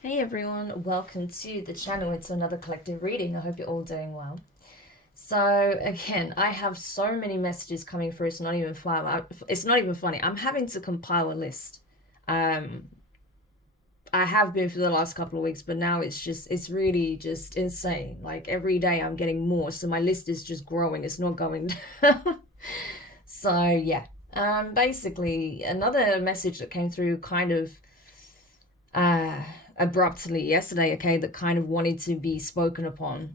Hey everyone, welcome to the channel. It's another collective reading. I hope you're all doing well. So again, I have so many messages coming through. It's not even fun. It's not even funny. I'm having to compile a list. Um, I have been for the last couple of weeks, but now it's really just insane. Like every day I'm getting more, so my list is just growing. It's not going down. So yeah. Basically, another message that came through kind of uh, abruptly yesterday, okay, that kind of wanted to be spoken upon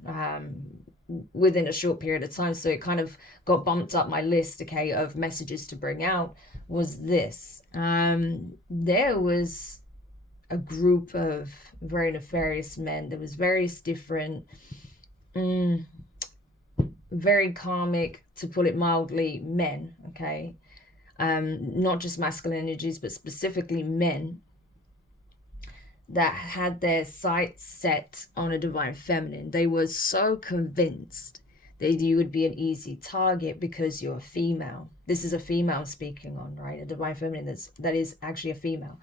within a short period of time. So it kind of got bumped up my list, okay, of messages to bring out was this. There was a group of very nefarious men. There was various different, mm, very karmic, to put it mildly, men, okay? Not just masculine energies, but specifically men that had their sights set on a divine feminine. They were so convinced that you would be an easy target because you're a female. This is a female speaking on, right? A divine feminine that is actually a female.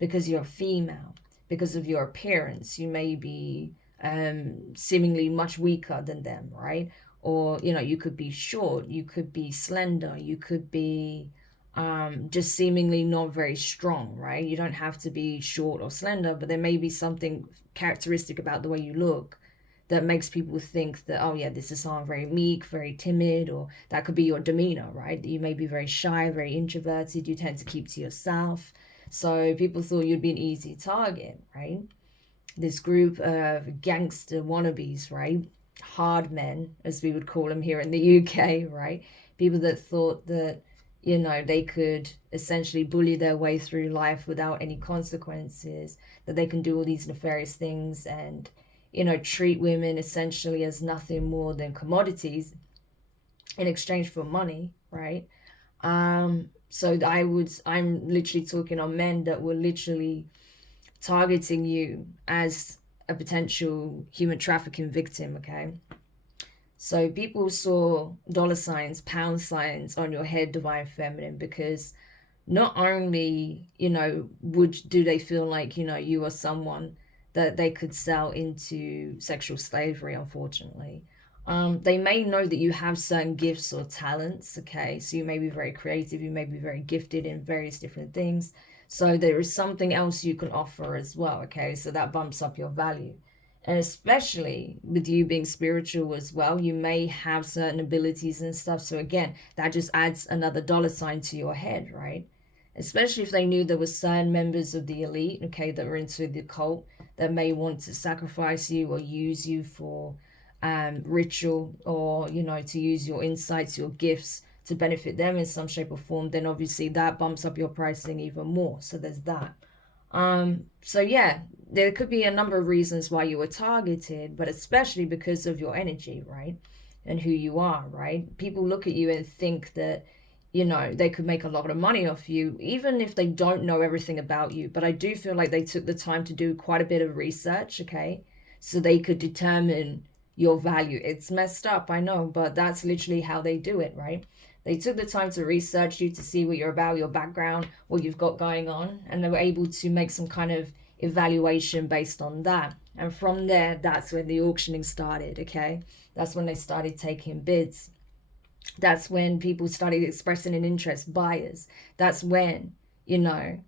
Because you're a female, because of your appearance, you may be seemingly much weaker than them, right? Or, you know, you could be short, you could be slender, you could be just seemingly not very strong, right? You don't have to be short or slender, but there may be something characteristic about the way you look that makes people think that, oh yeah, this is someone very meek, very timid, or that could be your demeanor, right? You may be very shy, very introverted, you tend to keep to yourself. So people thought you'd be an easy target, right? This group of gangster wannabes, right? Hard men, as we would call them here in the UK, right? People that thought that, you know, they could essentially bully their way through life without any consequences, that they can do all these nefarious things and, you know, treat women essentially as nothing more than commodities in exchange for money, right? So I'm literally talking on men that were literally targeting you as a potential human trafficking victim, okay? So people saw dollar signs, pound signs on your head, divine feminine, because not only, you know, do they feel like, you know, you are someone that they could sell into sexual slavery, unfortunately. They may know that you have certain gifts or talents, okay? So you may be very creative, you may be very gifted in various different things. So there is something else you can offer as well, okay? So that bumps up your value. And especially with you being spiritual as well, you may have certain abilities and stuff. So again, that just adds another dollar sign to your head, right? Especially if they knew there were certain members of the elite, okay, that were into the cult that may want to sacrifice you or use you for ritual, or, you know, to use your insights, your gifts to benefit them in some shape or form, then obviously that bumps up your pricing even more. So there's that. So yeah, there could be a number of reasons why you were targeted, but especially because of your energy, right? And who you are, right? People look at you and think that, you know, they could make a lot of money off you, even if they don't know everything about you. But I do feel like they took the time to do quite a bit of research, okay? So they could determine your value. It's messed up, I know, but that's literally how they do it, right? They took the time to research you, to see what you're about, your background, what you've got going on, and they were able to make some kind of evaluation based on that. And from there, that's when the auctioning started, okay? That's when they started taking bids. That's when people started expressing an interest, buyers. That's when, you know,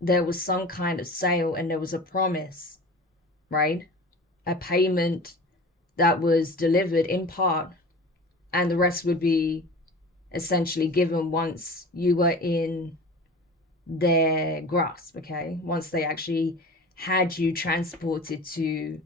there was some kind of sale and there was a promise, right? A payment that was delivered in part, and the rest would be essentially given once you were in their grasp, okay? Once they actually had you transported to,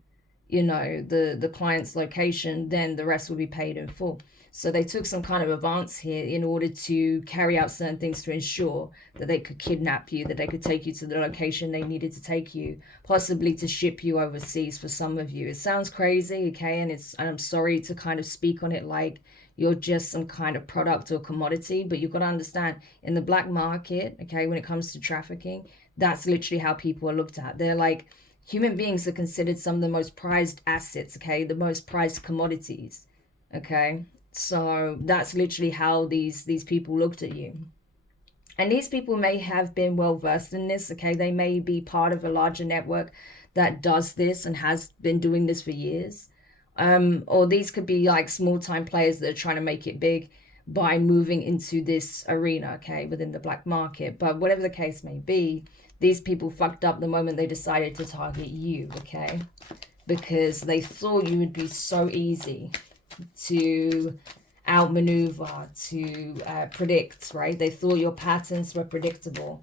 you know, the client's location, then the rest will be paid in full. So they took some kind of advance here in order to carry out certain things to ensure that they could kidnap you, that they could take you to the location they needed to take you, possibly to ship you overseas for some of you. It sounds crazy, okay? And I'm sorry to kind of speak on it like you're just some kind of product or commodity, but you've got to understand, in the black market, okay, when it comes to trafficking, that's literally how people are looked at. They're like, human beings are considered some of the most prized assets, okay, the most prized commodities, okay? So that's literally how these people looked at you. And these people may have been well versed in this, okay? They may be part of a larger network that does this and has been doing this for years. Or these could be like small time players that are trying to make it big by moving into this arena, okay, within the black market. But whatever the case may be, these people fucked up the moment they decided to target you, okay? Because they thought you would be so easy to outmaneuver, to predict, right? They thought your patterns were predictable.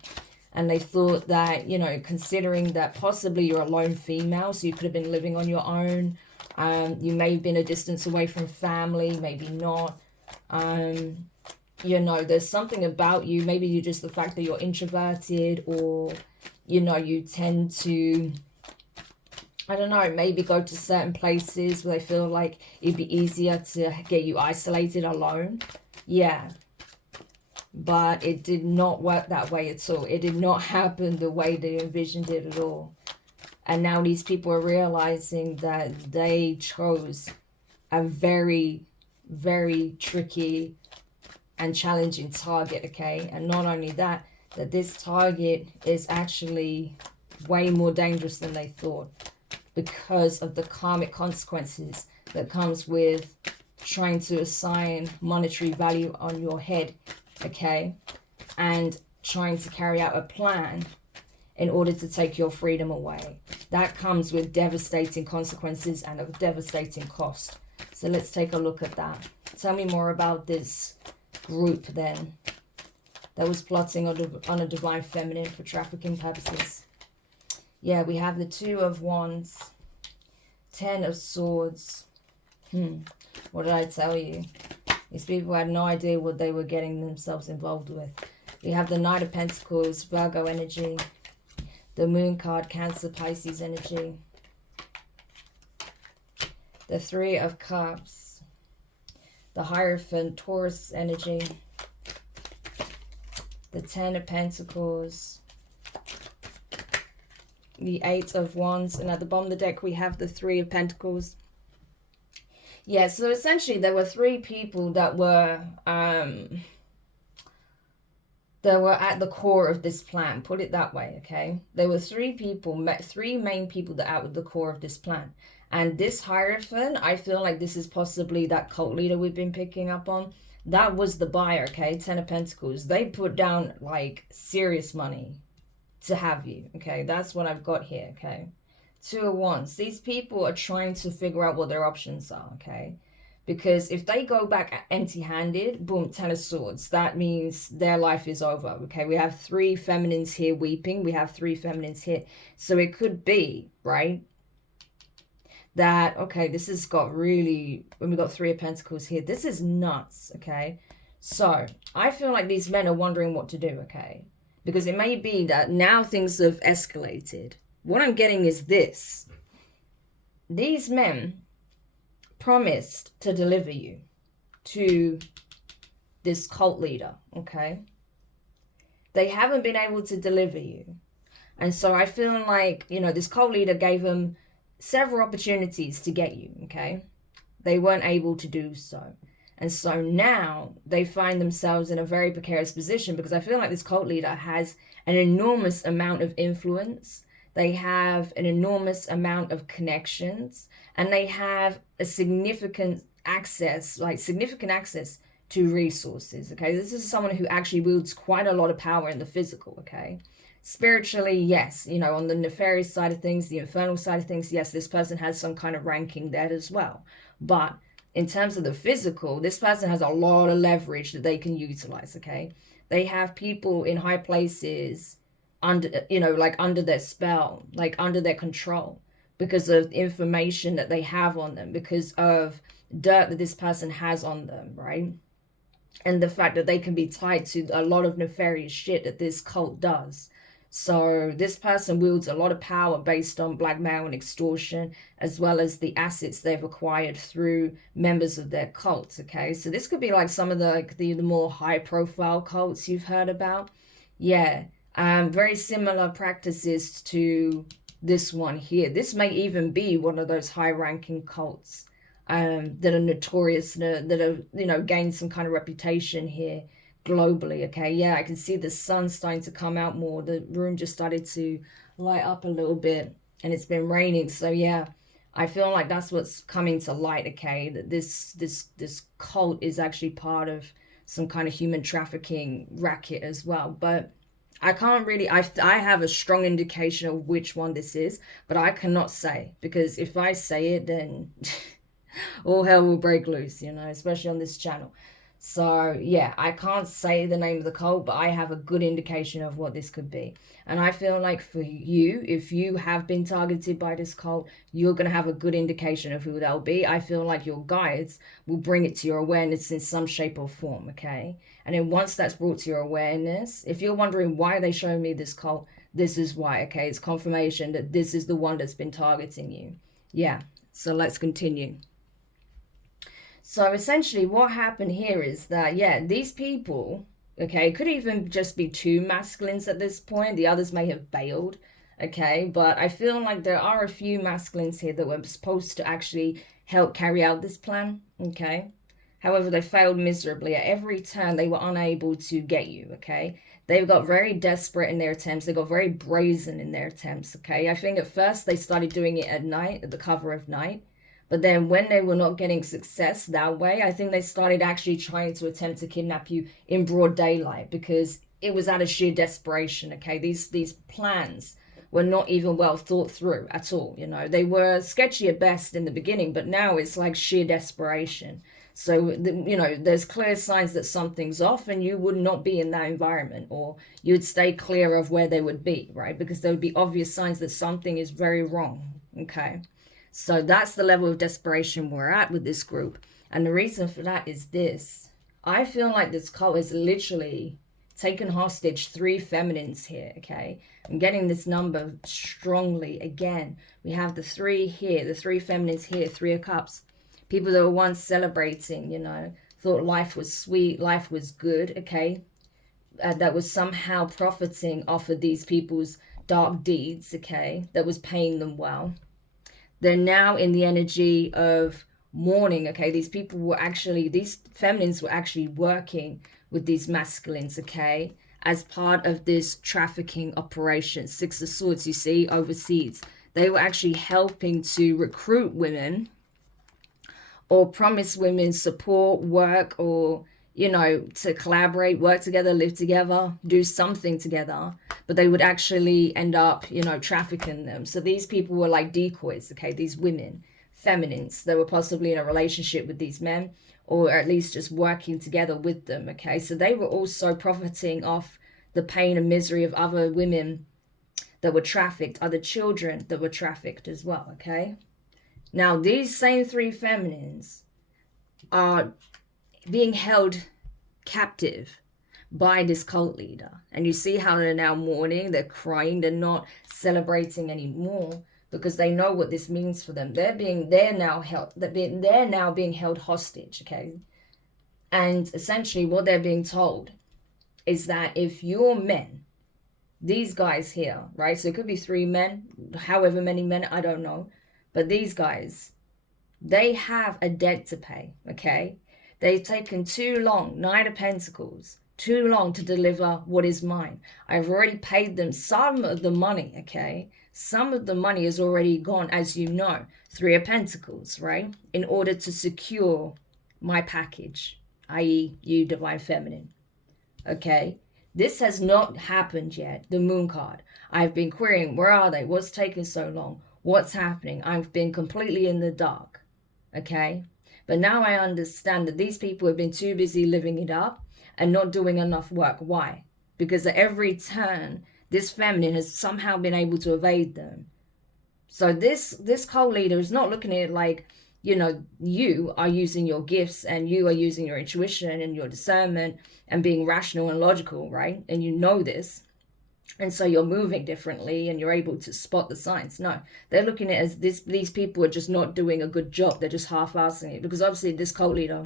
And they thought that, you know, considering that possibly you're a lone female, so you could have been living on your own. You may have been a distance away from family, maybe not. You know, there's something about you. Maybe you just the fact that you're introverted, or, you know, you tend to, I don't know, maybe go to certain places where they feel like it'd be easier to get you isolated alone. Yeah. But it did not work that way at all. It did not happen the way they envisioned it at all. And now these people are realizing that they chose a very, very tricky and challenging target, okay? And not only that, that this target is actually way more dangerous than they thought, because of the karmic consequences that comes with trying to assign monetary value on your head, okay? And trying to carry out a plan in order to take your freedom away. That comes with devastating consequences and a devastating cost. So let's take a look at that. Tell me more about this group then that was plotting on a divine feminine for trafficking purposes. Yeah, we have the Two of Wands, Ten of Swords. What did I tell you? These people had no idea what they were getting themselves involved with. We have the Knight of Pentacles, Virgo energy. The Moon card, Cancer, Pisces energy. The Three of Cups. The Hierophant, Taurus energy. The Ten of Pentacles. The Eight of Wands. And at the bottom of the deck, we have the Three of Pentacles. Yeah, so essentially there were three people that were at the core of this plan. Put it that way, okay? There were three main people that are at the core of this plan. And this Hierophant, I feel like this is possibly that cult leader we've been picking up on. That was the buyer, okay? Ten of Pentacles. They put down, like, serious money to have you, okay? That's what I've got here, okay? Two of Wands. These people are trying to figure out what their options are, okay? Because if they go back empty-handed, boom, Ten of Swords. That means their life is over, okay? We have three feminines here weeping. We have three feminines here. So it could be, right, that, okay, this has got really, when we got Three of Pentacles here, this is nuts, okay? So I feel like these men are wondering what to do, okay? Because it may be that now things have escalated. What I'm getting is this. These men promised to deliver you to this cult leader, okay? They haven't been able to deliver you. And so I feel like, you know, this cult leader gave them several opportunities to get you, okay? They weren't able to do so. And so now they find themselves in a very precarious position, because I feel like this cult leader has an enormous amount of influence. They have an enormous amount of connections, and they have a significant access to resources, okay? This is someone who actually wields quite a lot of power in the physical, okay? Spiritually, yes, you know, on the nefarious side of things, the infernal side of things, yes, this person has some kind of ranking there as well. But in terms of the physical, this person has a lot of leverage that they can utilize, okay? They have people in high places under, you know, like under their spell, like under their control, because of information that they have on them, because of dirt that this person has on them, right? And the fact that they can be tied to a lot of nefarious shit that this cult does. So this person wields a lot of power based on blackmail and extortion, as well as the assets they've acquired through members of their cults, okay? So this could be like some of the more high-profile cults you've heard about. Yeah, very similar practices to this one here. This may even be one of those high-ranking cults that are notorious, that are, you know, gained some kind of reputation here, globally, okay? Yeah, I can see the sun starting to come out more. The room just started to light up a little bit, and it's been raining. So yeah, I feel like that's what's coming to light, okay? That this cult is actually part of some kind of human trafficking racket as well. But I can't really, I have a strong indication of which one this is, but I cannot say, because if I say it, then all hell will break loose, you know, especially on this channel. So yeah, I can't say the name of the cult, but I have a good indication of what this could be. And I feel like for you, if you have been targeted by this cult, you're going to have a good indication of who they'll be. I feel like your guides will bring it to your awareness in some shape or form, okay? And then once that's brought to your awareness, if you're wondering why they show me this cult, this is why, okay? It's confirmation that this is the one that's been targeting you. Yeah, so let's continue. So essentially what happened here is that, yeah, these people, okay, it could even just be two masculines at this point. The others may have bailed, okay? But I feel like there are a few masculines here that were supposed to actually help carry out this plan, okay? However, they failed miserably. At every turn, they were unable to get you, okay? They got very desperate in their attempts. They got very brazen in their attempts, okay? I think at first they started doing it at night, at the cover of night. But then when they were not getting success that way, I think they started actually trying to attempt to kidnap you in broad daylight, because it was out of sheer desperation, okay? These plans were not even well thought through at all, you know? They were sketchy at best in the beginning, but now it's like sheer desperation. So, you know, there's clear signs that something's off, and you would not be in that environment, or you would stay clear of where they would be, right? Because there would be obvious signs that something is very wrong, okay? So that's the level of desperation we're at with this group. And the reason for that is this. I feel like this cult is literally taken hostage 3 feminines here, okay? I'm getting this number strongly again. We have the 3 here, the 3 feminines here, 3 of Cups. People that were once celebrating, you know, thought life was sweet, life was good, okay? That was somehow profiting off of these people's dark deeds, okay? That was paying them well. They're now in the energy of mourning, okay? These people were actually, these feminines were actually working with these masculines, okay? As part of this trafficking operation. 6 of Swords, you see, overseas. They were actually helping to recruit women or promise women support, work, or, you know, to collaborate, work together, live together, do something together. But they would actually end up, you know, trafficking them. So these people were like decoys, okay? These women, feminines, that were possibly in a relationship with these men, or at least just working together with them, okay? So they were also profiting off the pain and misery of other women that were trafficked, other children that were trafficked as well, okay? Now, these same 3 feminines are being held captive by this cult leader. And you see how they're now mourning, they're crying, they're not celebrating anymore, because they know what this means for them. They're now being held hostage, okay? And essentially what they're being told is that if your men, these guys here, right? So it could be 3 men, however many men, I don't know. But these guys, they have a debt to pay, okay? They've taken too long, 9 of Pentacles, too long to deliver what is mine. I've already paid them some of the money, okay? Some of the money is already gone, as you know. 3 of Pentacles, right? In order to secure my package, i.e. you, Divine Feminine, okay? This has not happened yet, the Moon card. I've been querying, where are they? What's taking so long? What's happening? I've been completely in the dark, okay? But now I understand that these people have been too busy living it up and not doing enough work. Why? Because at every turn, this feminine has somehow been able to evade them. So this cult leader is not looking at it like, you know, you are using your gifts and you are using your intuition and your discernment and being rational and logical, right? And you know this. And so you're moving differently and you're able to spot the signs. No, they're looking at it as these people are just not doing a good job. They're just half-assing it, because obviously this cult leader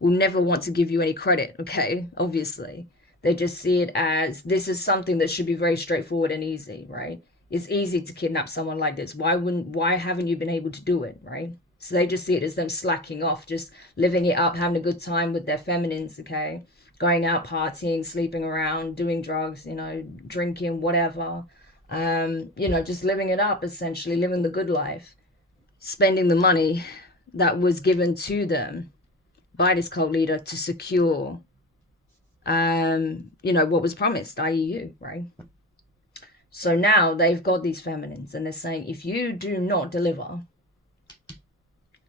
will never want to give you any credit, okay? Obviously. They just see it as this is something that should be very straightforward and easy, right? It's easy to kidnap someone like this. Why haven't you been able to do it, right? So they just see it as them slacking off, just living it up, having a good time with their feminines, okay? going out partying, sleeping around, doing drugs, drinking, whatever. Just living it up, essentially, living the good life, spending the money that was given to them by this cult leader to secure, what was promised, i.e. you, right? So now they've got these feminines and they're saying, if you do not deliver,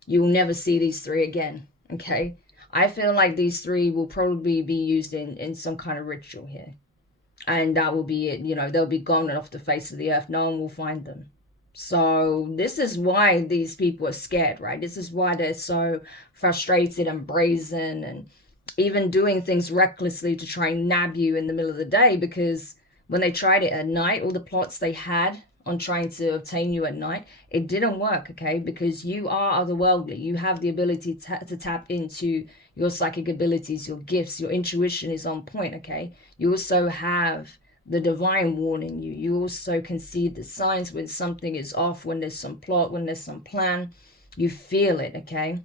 you will never see these three again, okay? I feel like these three will probably be used in some kind of ritual here. And that will be it, they'll be gone off the face of the earth. No one will find them. So this is why these people are scared, right? This is why they're so frustrated and brazen and even doing things recklessly to try and nab you in the middle of the day, because when they tried it at night, all the plots they had on trying to obtain you at night, it didn't work, okay? Because you are otherworldly. You have the ability to tap into your psychic abilities, your gifts, your intuition is on point, okay? You also have the divine warning you. You also can see the signs when something is off, when there's some plot, when there's some plan. You feel it, okay?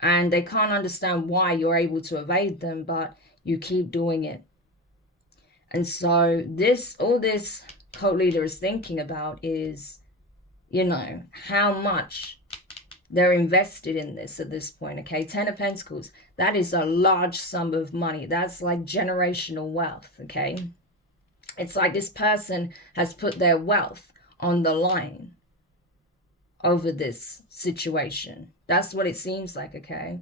And they can't understand why you're able to evade them, but you keep doing it. And so all this cult leader is thinking about is, how much they're invested in this at this point, okay? 10 of Pentacles, that is a large sum of money. That's like generational wealth, okay? It's like this person has put their wealth on the line over this situation. That's what it seems like, okay?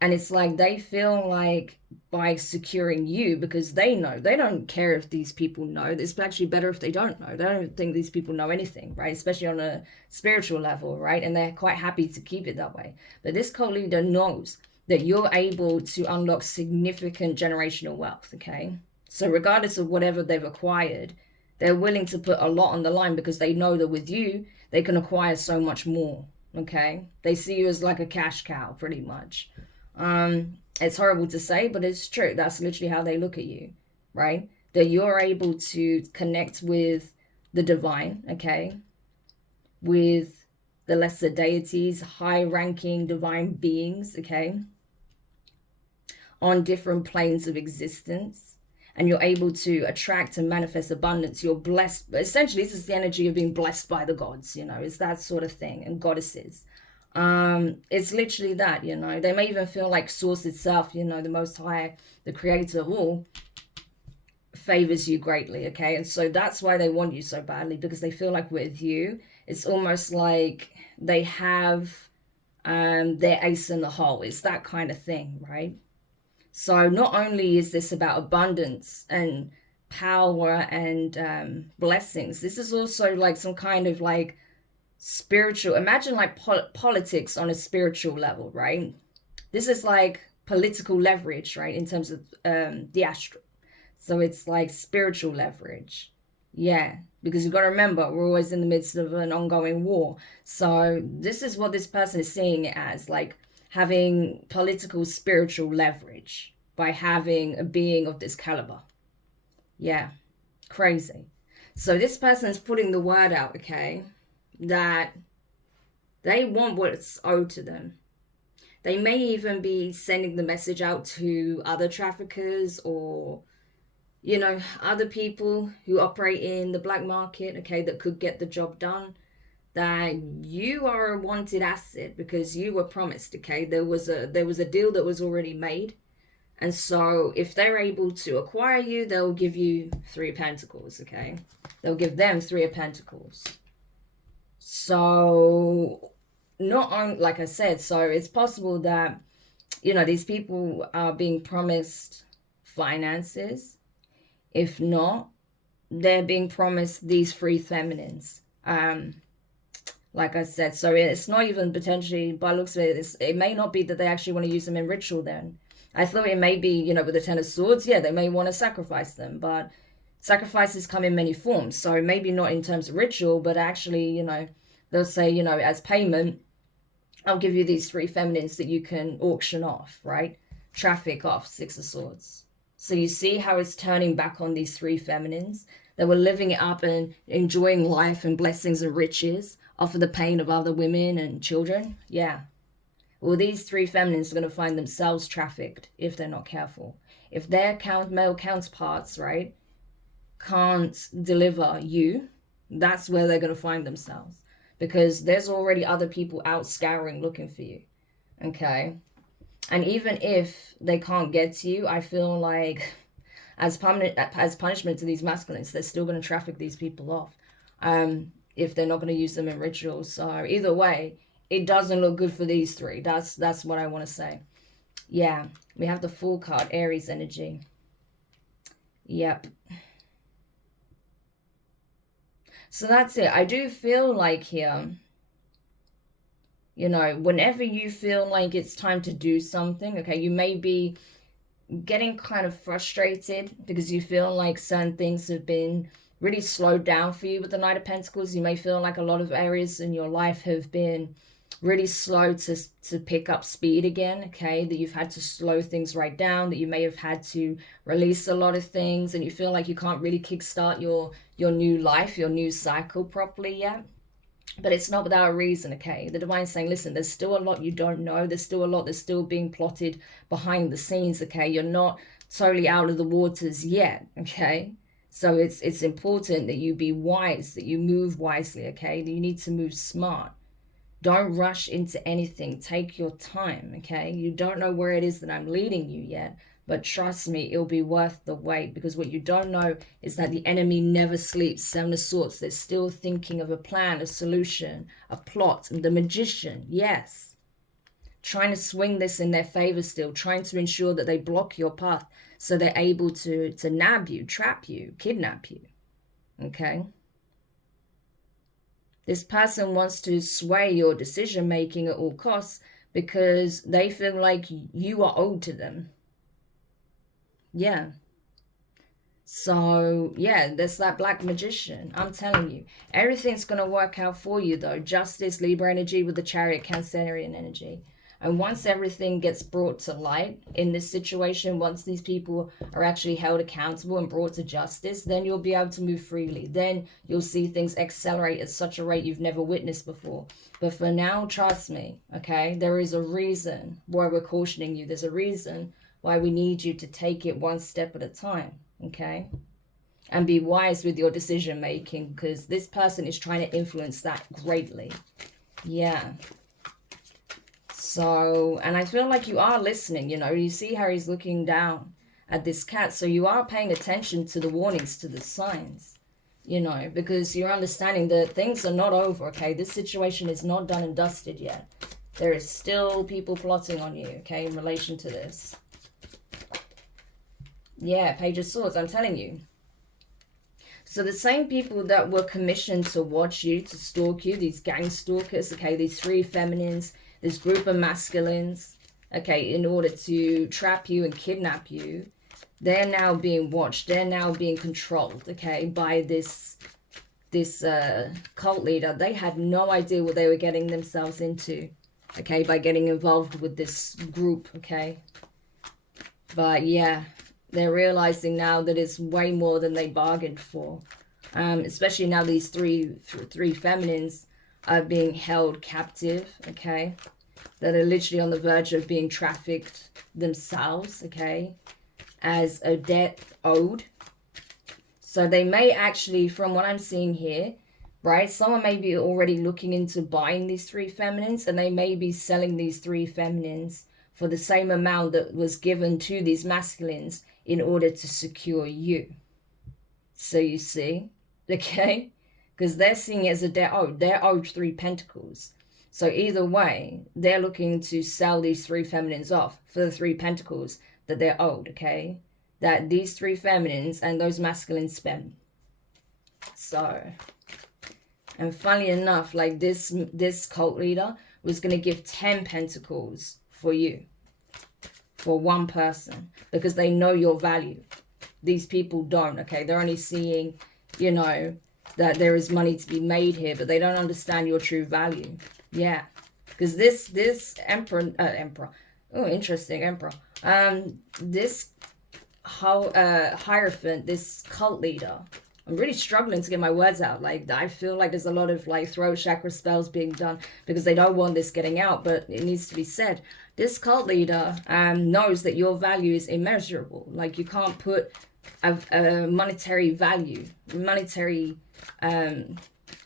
And it's like they feel like by securing you, because they know, they don't care if these people know. It's actually better if they don't know. They don't think these people know anything, right? Especially on a spiritual level, right? And they're quite happy to keep it that way. But this cult leader knows that you're able to unlock significant generational wealth, okay? So regardless of whatever they've acquired, they're willing to put a lot on the line because they know that with you, they can acquire so much more, okay? They see you as like a cash cow, pretty much. It's horrible to say, but it's true. That's literally how they look at you, right? That you're able to connect with the divine, okay? With the lesser deities, high-ranking divine beings, okay? On different planes of existence. And you're able to attract and manifest abundance. You're blessed. Essentially, this is the energy of being blessed by the gods, it's that sort of thing, and goddesses. It's literally that, they may even feel like source itself, the Most High, the creator of all, favors you greatly, okay? And so that's why they want you so badly, because they feel like with you, it's almost like they have their ace in the hole. It's that kind of thing, right? So not only is this about abundance and power and blessings, this is also like some kind of like spiritual, imagine like politics on a spiritual level, right? This is like political leverage, right? In terms of the astral. So it's like spiritual leverage. Yeah, because you've got to remember, we're always in the midst of an ongoing war. So this is what this person is seeing it as, like having political spiritual leverage by having a being of this caliber. Yeah, crazy. So this person is putting the word out, okay, that they want what's owed to them. They may even be sending the message out to other traffickers or, other people who operate in the black market, okay, that could get the job done, that you are a wanted asset because you were promised, okay? There was a deal that was already made. And so if they're able to acquire you, they'll give you 3 of Pentacles, okay? They'll give them 3 of Pentacles. So not only, like I said, so it's possible that, these people are being promised finances. If not, they're being promised these free feminines. Like I said, so it's not even potentially, by looks of it, it may not be that they actually want to use them in ritual then. I thought it may be, with the 10 of Swords, yeah, they may want to sacrifice them, but sacrifices come in many forms. So maybe not in terms of ritual, but actually, they'll say, as payment, I'll give you these 3 feminines that you can auction off, right? Traffic off, 6 of Swords. So you see how it's turning back on these 3 feminines that were living it up and enjoying life and blessings and riches off of the pain of other women and children. Yeah. Well, these three feminines are going to find themselves trafficked if they're not careful. If their male counterparts, right, can't deliver you, that's where they're going to find themselves, because there's already other people out scouring looking for you. Okay. And even if they can't get to you, I feel like as punishment to these masculines, they're still going to traffic these people off, if they're not going to use them in rituals. So either way, it doesn't look good for these three. That's what I want to say. Yeah, we have the Fool card, Aries energy. Yep. So that's it. I do feel like here, you know, whenever you feel like it's time to do something, okay, you may be getting kind of frustrated because you feel like certain things have been really slowed down for you with the Knight of Pentacles. You may feel like a lot of areas in your life have been really slow to pick up speed again, okay, that you've had to slow things right down, that you may have had to release a lot of things, and you feel like you can't really kickstart your new life, your new cycle properly yet. But it's not without a reason, okay? The Divine's saying, listen, there's still a lot you don't know. There's still a lot that's still being plotted behind the scenes, okay? You're not totally out of the waters yet, okay? So it's important that you be wise, that you move wisely, okay? That you need to move smart. Don't rush into anything. Take your time, okay? You don't know where it is that I'm leading you yet, but trust me, it'll be worth the wait, because what you don't know is that the enemy never sleeps. Seven of Swords, they're still thinking of a plan, a solution, a plot. The Magician, yes. Trying to swing this in their favor still, trying to ensure that they block your path so they're able to nab you, trap you, kidnap you, okay? This person wants to sway your decision-making at all costs because they feel like you are owed to them. Yeah. So, yeah, there's that Black Magician. I'm telling you, everything's going to work out for you, though. Justice, Libra energy with the Chariot, Cancerian energy. And once everything gets brought to light in this situation, once these people are actually held accountable and brought to justice, then you'll be able to move freely. Then you'll see things accelerate at such a rate you've never witnessed before. But for now, trust me, okay? There is a reason why we're cautioning you. There's a reason why we need you to take it one step at a time, okay? And be wise with your decision making, because this person is trying to influence that greatly. Yeah. So, and I feel like you are listening, you know, you see how he's looking down at this cat. So you are paying attention to the warnings, to the signs, you know, because you're understanding that things are not over, okay? This situation is not done and dusted yet. There is still people plotting on you, okay, in relation to this. Yeah, Page of Swords, I'm telling you. So the same people that were commissioned to watch you, to stalk you, these gang stalkers, okay, these three feminines, this group of masculines, okay, in order to trap you and kidnap you, they're now being watched. They're now being controlled, okay, by this cult leader. They had no idea what they were getting themselves into, okay, by getting involved with this group, okay. But yeah, they're realizing now that it's way more than they bargained for. Especially now these three feminines are being held captive, okay? That are literally on the verge of being trafficked themselves, okay? As a debt owed. So they may actually, from what I'm seeing here, right? Someone may be already looking into buying these three feminines, and they may be selling these three feminines for the same amount that was given to these masculines in order to secure you. So you see, okay? Because they're seeing it as a debt owed. They're owed 3 pentacles. So either way, they're looking to sell these 3 feminines off for the 3 pentacles that they're owed, okay? That these 3 feminines and those masculines spend. So, and funnily enough, like this cult leader was going to give 10 pentacles for you. For one person. Because they know your value. These people don't, okay? They're only seeing, you know, that there is money to be made here, but they don't understand your true value. Yeah. Because this emperor, oh, interesting, emperor. This Hierophant, this cult leader, I'm really struggling to get my words out. Like, I feel like there's a lot of like throat chakra spells being done because they don't want this getting out, but it needs to be said. This cult leader knows that your value is immeasurable. Like, you can't put a monetary value, monetary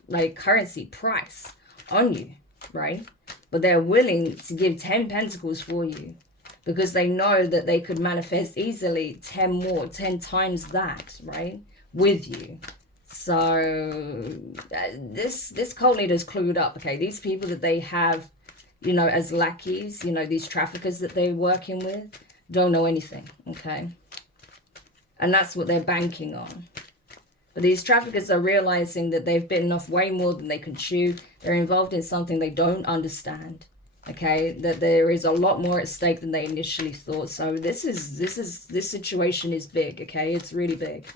like currency price on you, right? But they're willing to give 10 pentacles for you because they know that they could manifest easily 10 more, 10 times that, right? With you. So this cult leader is clued up, okay? These people that they have, you know, as lackeys, you know, these traffickers that they're working with, don't know anything, okay? And that's what they're banking on. But these traffickers are realizing that they've bitten off way more than they can chew. They're involved in something they don't understand, okay? That there is a lot more at stake than they initially thought. So this situation is big, okay? It's really big.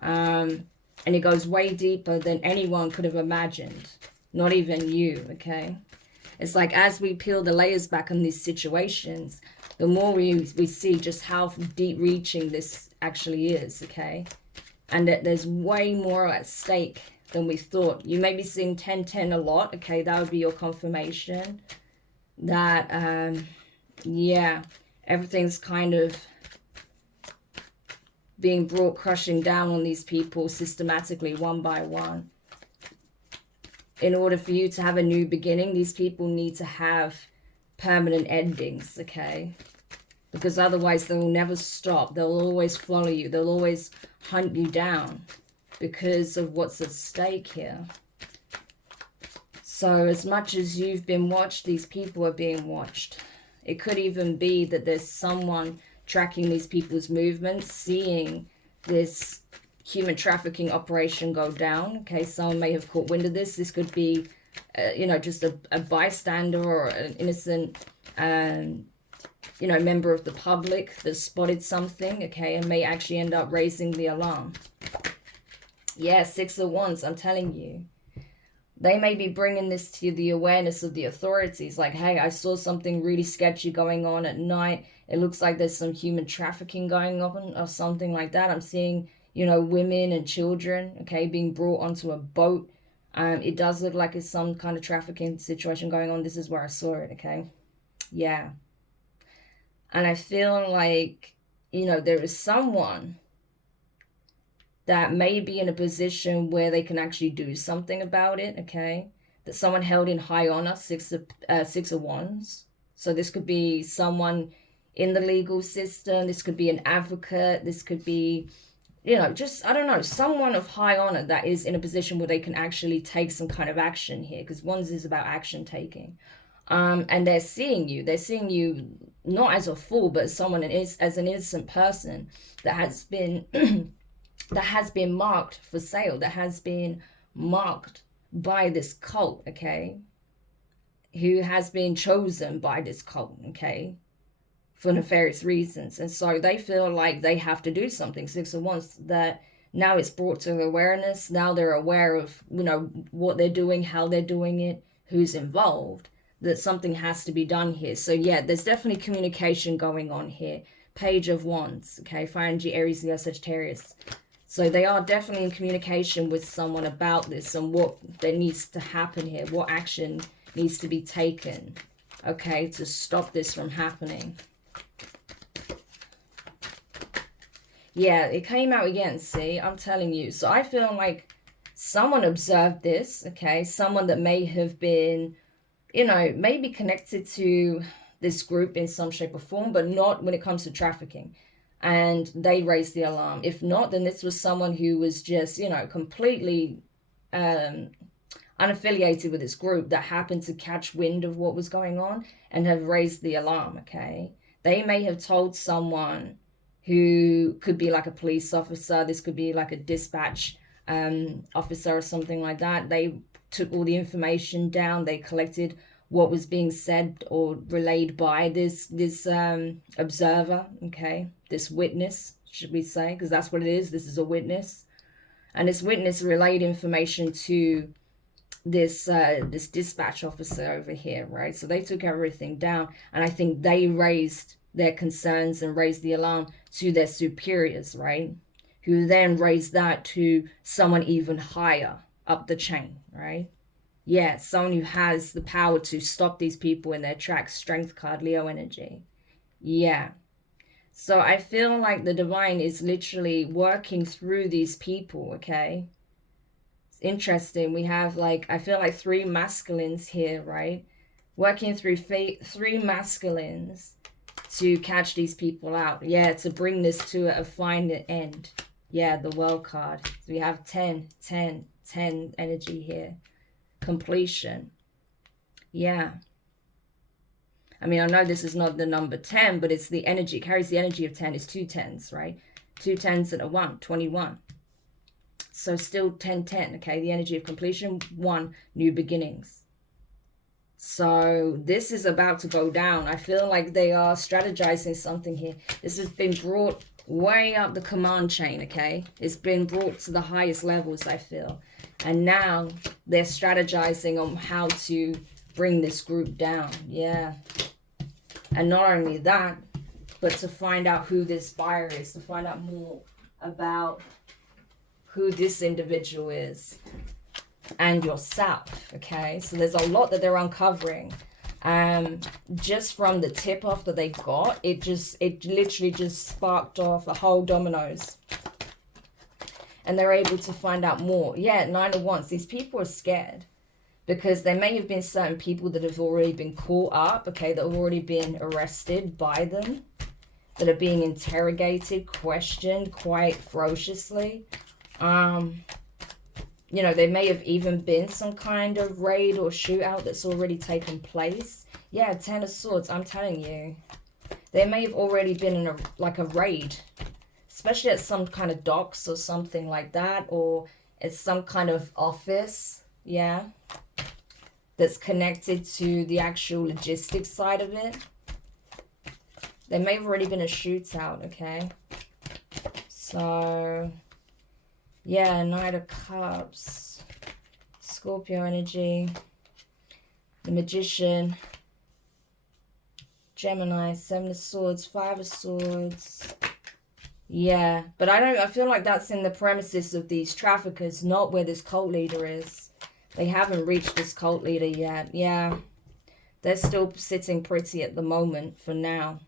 And it goes way deeper than anyone could have imagined. Not even you, okay? It's like as we peel the layers back on these situations, the more we see just how deep reaching this actually is, okay? And that there's way more at stake than we thought. You may be seeing 10-10 a lot, okay? That would be your confirmation that, yeah, everything's kind of being brought crushing down on these people systematically, one by one. In order for you to have a new beginning, these people need to have permanent endings, okay? Because otherwise they will never stop. They'll always follow you. They'll always hunt you down because of what's at stake here. So as much as you've been watched, these people are being watched. It could even be that there's someone tracking these people's movements, seeing this human trafficking operation go down. Okay, someone may have caught wind of this. This could be, you know, just a bystander or an innocent, you know, member of the public that spotted something, okay, and may actually end up raising the alarm. Yeah, 6 of Wands, I'm telling you. They may be bringing this to the awareness of the authorities. Like, hey, I saw something really sketchy going on at night. It looks like there's some human trafficking going on or something like that. I'm seeing, you know, women and children, okay, being brought onto a boat. It does look like it's some kind of trafficking situation going on. This is where I saw it, okay? Yeah. And I feel like, you know, there is someone that may be in a position where they can actually do something about it, okay? That someone held in high honor, 6 of Wands. So this could be someone in the legal system. This could be an advocate. This could be, you know, just, I don't know, someone of high honor that is in a position where they can actually take some kind of action here, because Wands is about action taking. And they're seeing you. They're seeing you not as a fool, but as someone as an innocent person that has been that has been marked for sale, that has been marked by this cult, okay? Who has been chosen by this cult, okay? For nefarious reasons. And so they feel like they have to do something. 6 of Wands, that now it's brought to their awareness. Now they're aware of, you know, what they're doing, how they're doing it, who's involved, that something has to be done here. So yeah, there's definitely communication going on here. Page of Wands, okay? Fire energy, Aries, Leo, Sagittarius. So they are definitely in communication with someone about this and what there needs to happen here, what action needs to be taken, okay, to stop this from happening. Yeah, it came out again, see, I'm telling you. So I feel like someone observed this, okay, someone that may have been, you know, maybe connected to this group in some shape or form, but not when it comes to trafficking. And they raised the alarm. If not, then this was someone who was just, you know, completely unaffiliated with this group that happened to catch wind of what was going on and have raised the alarm, okay? They may have told someone who could be like a police officer. This could be like a dispatch officer or something like that. They took all the information down. They collected what was being said or relayed by this observer, okay? This witness, should we say, because that's what it is. This is a witness. And this witness relayed information to this this dispatch officer over here, right? So they took everything down, and I think they raised their concerns and raised the alarm to their superiors, right? who then raised that to someone even higher up the chain, right? Yeah, someone who has the power to stop these people in their tracks. Strength card, Leo energy. Yeah. So I feel like the divine is literally working through these people, okay? It's interesting. We have like, I feel like 3 masculines here, right? Working through three masculines to catch these people out. Yeah, to bring this to a final end. Yeah, the World card. So we have 10, 10, 10 energy here. Completion. Yeah. I mean, I know this is not the number 10, but it's the energy. It carries the energy of 10. It's 2 10s, right? 2 10s and a 1, 21. So still 10, 10, okay? The energy of completion, 1, new beginnings. So this is about to go down. I feel like they are strategizing something here. This has been brought way up the command chain, okay? It's been brought to the highest levels, I feel. And now they're strategizing on how to bring this group down. Yeah. And not only that, but to find out who this buyer is, to find out more about who this individual is. And yourself, okay? So there's a lot that they're uncovering. Just from the tip off that they got, it literally just sparked off a whole dominoes. And they're able to find out more. Yeah, 9 of Wands. These people are scared because there may have been certain people that have already been caught up, okay, that have already been arrested by them, that are being interrogated, questioned quite ferociously. You know, there may have even been some kind of raid or shootout that's already taken place. Yeah, 10 of Swords, I'm telling you. There may have already been a raid, especially at some kind of docks or something like that, or at some kind of office, yeah, that's connected to the actual logistics side of it. There may have already been a shootout, okay? So... yeah, Knight of Cups, Scorpio energy, the Magician, Gemini, 7 of Swords, 5 of Swords. Yeah, but I feel like that's in the premises of these traffickers, not where this cult leader is. They haven't reached this cult leader yet. Yeah, they're still sitting pretty at the moment for now.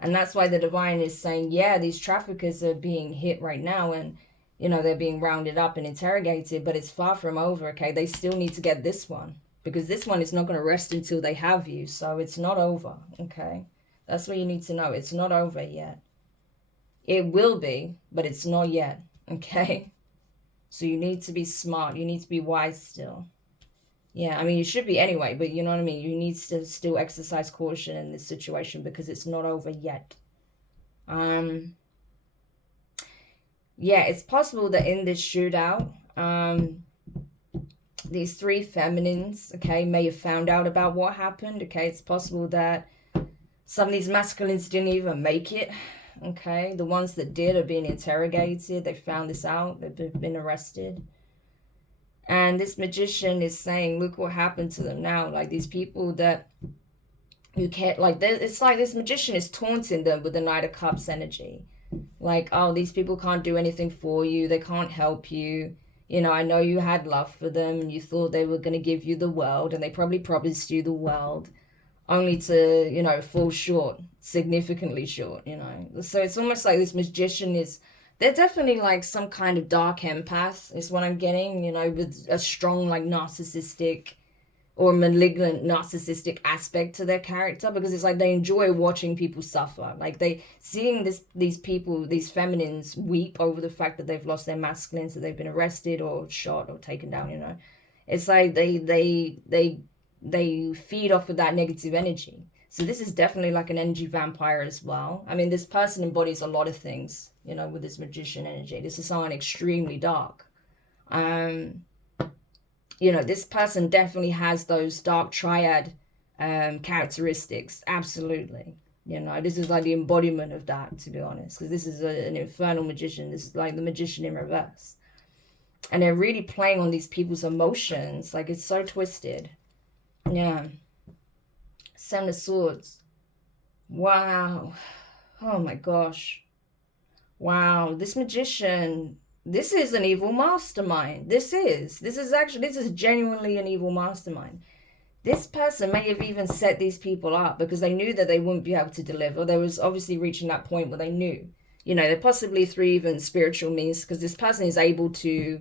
And that's why the divine is saying, yeah, these traffickers are being hit right now, and you know, they're being rounded up and interrogated, but it's far from over, okay? They still need to get this one, because this one is not going to rest until they have you, so it's not over, okay? That's what you need to know. It's not over yet. It will be, but it's not yet, okay? So you need to be smart. You need to be wise still. Yeah, I mean, you should be anyway, but you know what I mean? You need to still exercise caution in this situation because it's not over yet. Yeah, it's possible that in this shootout, these 3 feminines, okay, may have found out about what happened, okay? It's possible that some of these masculines didn't even make it, okay? The ones that did are being interrogated. They found this out. They've been arrested. And this Magician is saying, look what happened to them now. Like, these people that you can't, like, it's like this Magician is taunting them with the Knight of Cups energy. Like, oh, these people can't do anything for you. They can't help you. You know, I know you had love for them and you thought they were going to give you the world, and they probably promised you the world only to, you know, fall short, significantly short, you know. So it's almost like this Magician is, they're definitely like some kind of dark empath is what I'm getting, you know, with a strong like narcissistic or malignant narcissistic aspect to their character, because it's like they enjoy watching people suffer. Like seeing these people, these feminines weep over the fact that they've lost their masculines, that they've been arrested or shot or taken down, you know. It's like they feed off of that negative energy. So this is definitely like an energy vampire as well. I mean, this person embodies a lot of things, you know, with this Magician energy. This is someone extremely dark. You know, this person definitely has those dark triad characteristics. Absolutely. You know, this is like the embodiment of that, to be honest, because this is an infernal magician. This is like the Magician in reverse. And they're really playing on these people's emotions. Like, it's so twisted. Yeah. 7 of Swords. Wow. Oh my gosh. Wow, this magician, this is an evil mastermind. This is genuinely an evil mastermind. This person may have even set these people up because they knew that they wouldn't be able to deliver. They was obviously reaching that point where they knew, they're possibly through even spiritual means, because this person is able to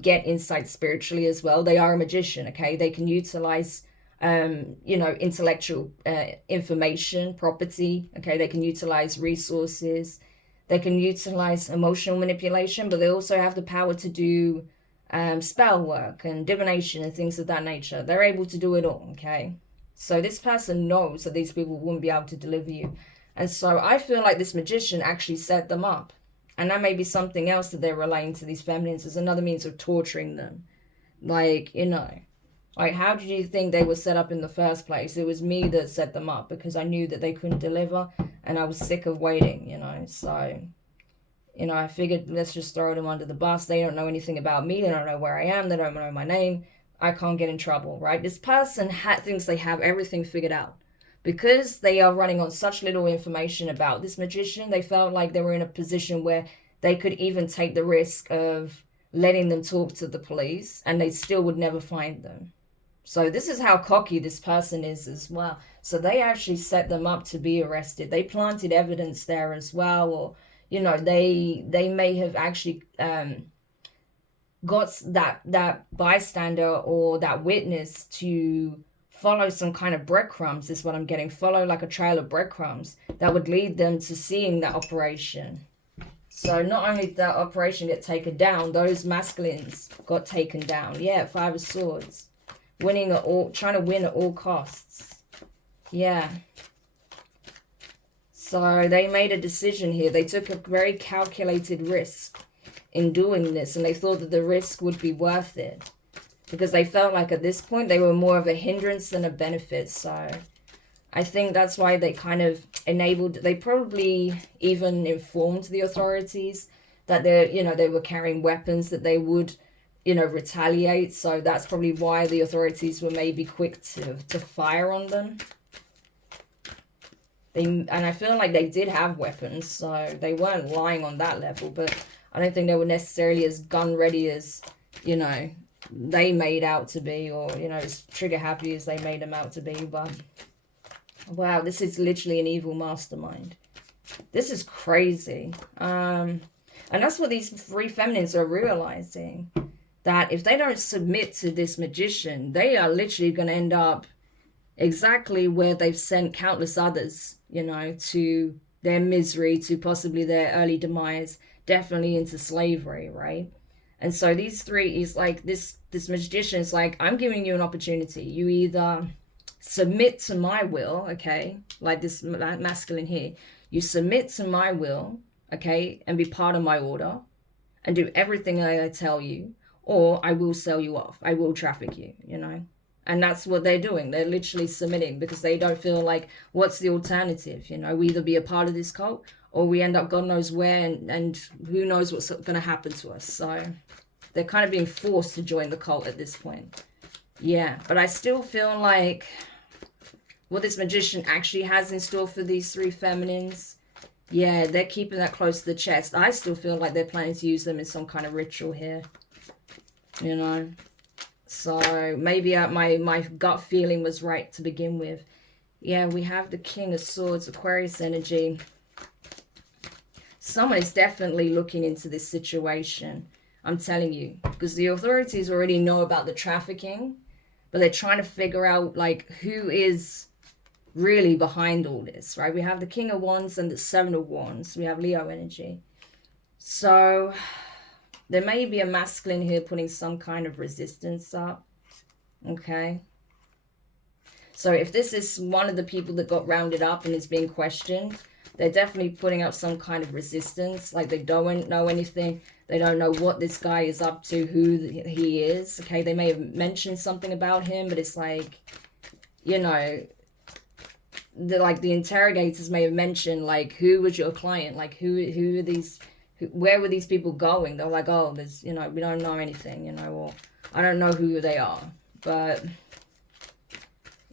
get insight spiritually as well. They are a magician, okay? They can utilize, intellectual information, property, okay? They can utilize resources. They can utilize emotional manipulation, but they also have the power to do spell work and divination and things of that nature. They're able to do it all, okay? So this person knows that these people wouldn't be able to deliver you. And so I feel like this magician actually set them up. And that may be something else that they're relaying to these feminines as another means of torturing them. Like, how did you think they were set up in the first place? It was me that set them up because I knew that they couldn't deliver and I was sick of waiting, So, I figured let's just throw them under the bus. They don't know anything about me. They don't know where I am. They don't know my name. I can't get in trouble, right? This person thinks they have everything figured out. Because they are running on such little information about this magician, they felt like they were in a position where they could even take the risk of letting them talk to the police and they still would never find them. So this is how cocky this person is as well. So they actually set them up to be arrested. They planted evidence there as well, or, they may have actually got that bystander or that witness to follow some kind of breadcrumbs, is what I'm getting. Follow like a trail of breadcrumbs that would lead them to seeing that operation. So not only did that operation get taken down, those masculines got taken down. Yeah, 5 of Swords. Trying to win at all costs. Yeah. So they made a decision here. They took a very calculated risk in doing this, and they thought that the risk would be worth it, because they felt like at this point they were more of a hindrance than a benefit. So I think that's why they kind of they probably even informed the authorities that they were carrying weapons, that they would, retaliate. So that's probably why the authorities were maybe quick to fire on them. And I feel like they did have weapons, so they weren't lying on that level, but I don't think they were necessarily as gun ready as, they made out to be, or as trigger happy as they made them out to be. But wow, this is literally an evil mastermind. This is crazy. And that's what these 3 feminines are realizing, that if they don't submit to this magician, they are literally going to end up exactly where they've sent countless others, to their misery, to possibly their early demise, definitely into slavery, right? And so these 3 is like, this magician is like, I'm giving you an opportunity. You either submit to my will, okay, like this masculine here. You submit to my will, okay, and be part of my order and do everything I tell you, or I will sell you off. I will traffic you, And that's what they're doing. They're literally submitting because they don't feel like, what's the alternative? We either be a part of this cult, or we end up God knows where, and who knows what's going to happen to us. So they're kind of being forced to join the cult at this point. Yeah, but I still feel like what this magician actually has in store for these 3 feminines, yeah, they're keeping that close to the chest. I still feel like they're planning to use them in some kind of ritual here, So maybe my gut feeling was right to begin with. Yeah, we have the King of Swords, Aquarius energy. Someone is definitely looking into this situation, I'm telling you, because the authorities already know about the trafficking, but they're trying to figure out like who is really behind all this, right? We have the King of Wands and the 7 of Wands. We have Leo energy. So there may be a masculine here putting some kind of resistance up. Okay. So if this is one of the people that got rounded up and is being questioned, they're definitely putting up some kind of resistance. Like they don't know anything. They don't know what this guy is up to, who he is. Okay. They may have mentioned something about him, but it's like, the interrogators may have mentioned, like, who was your client? Like, who are these, where were these people going? They're like, oh, there's, we don't know anything, or I don't know who they are. But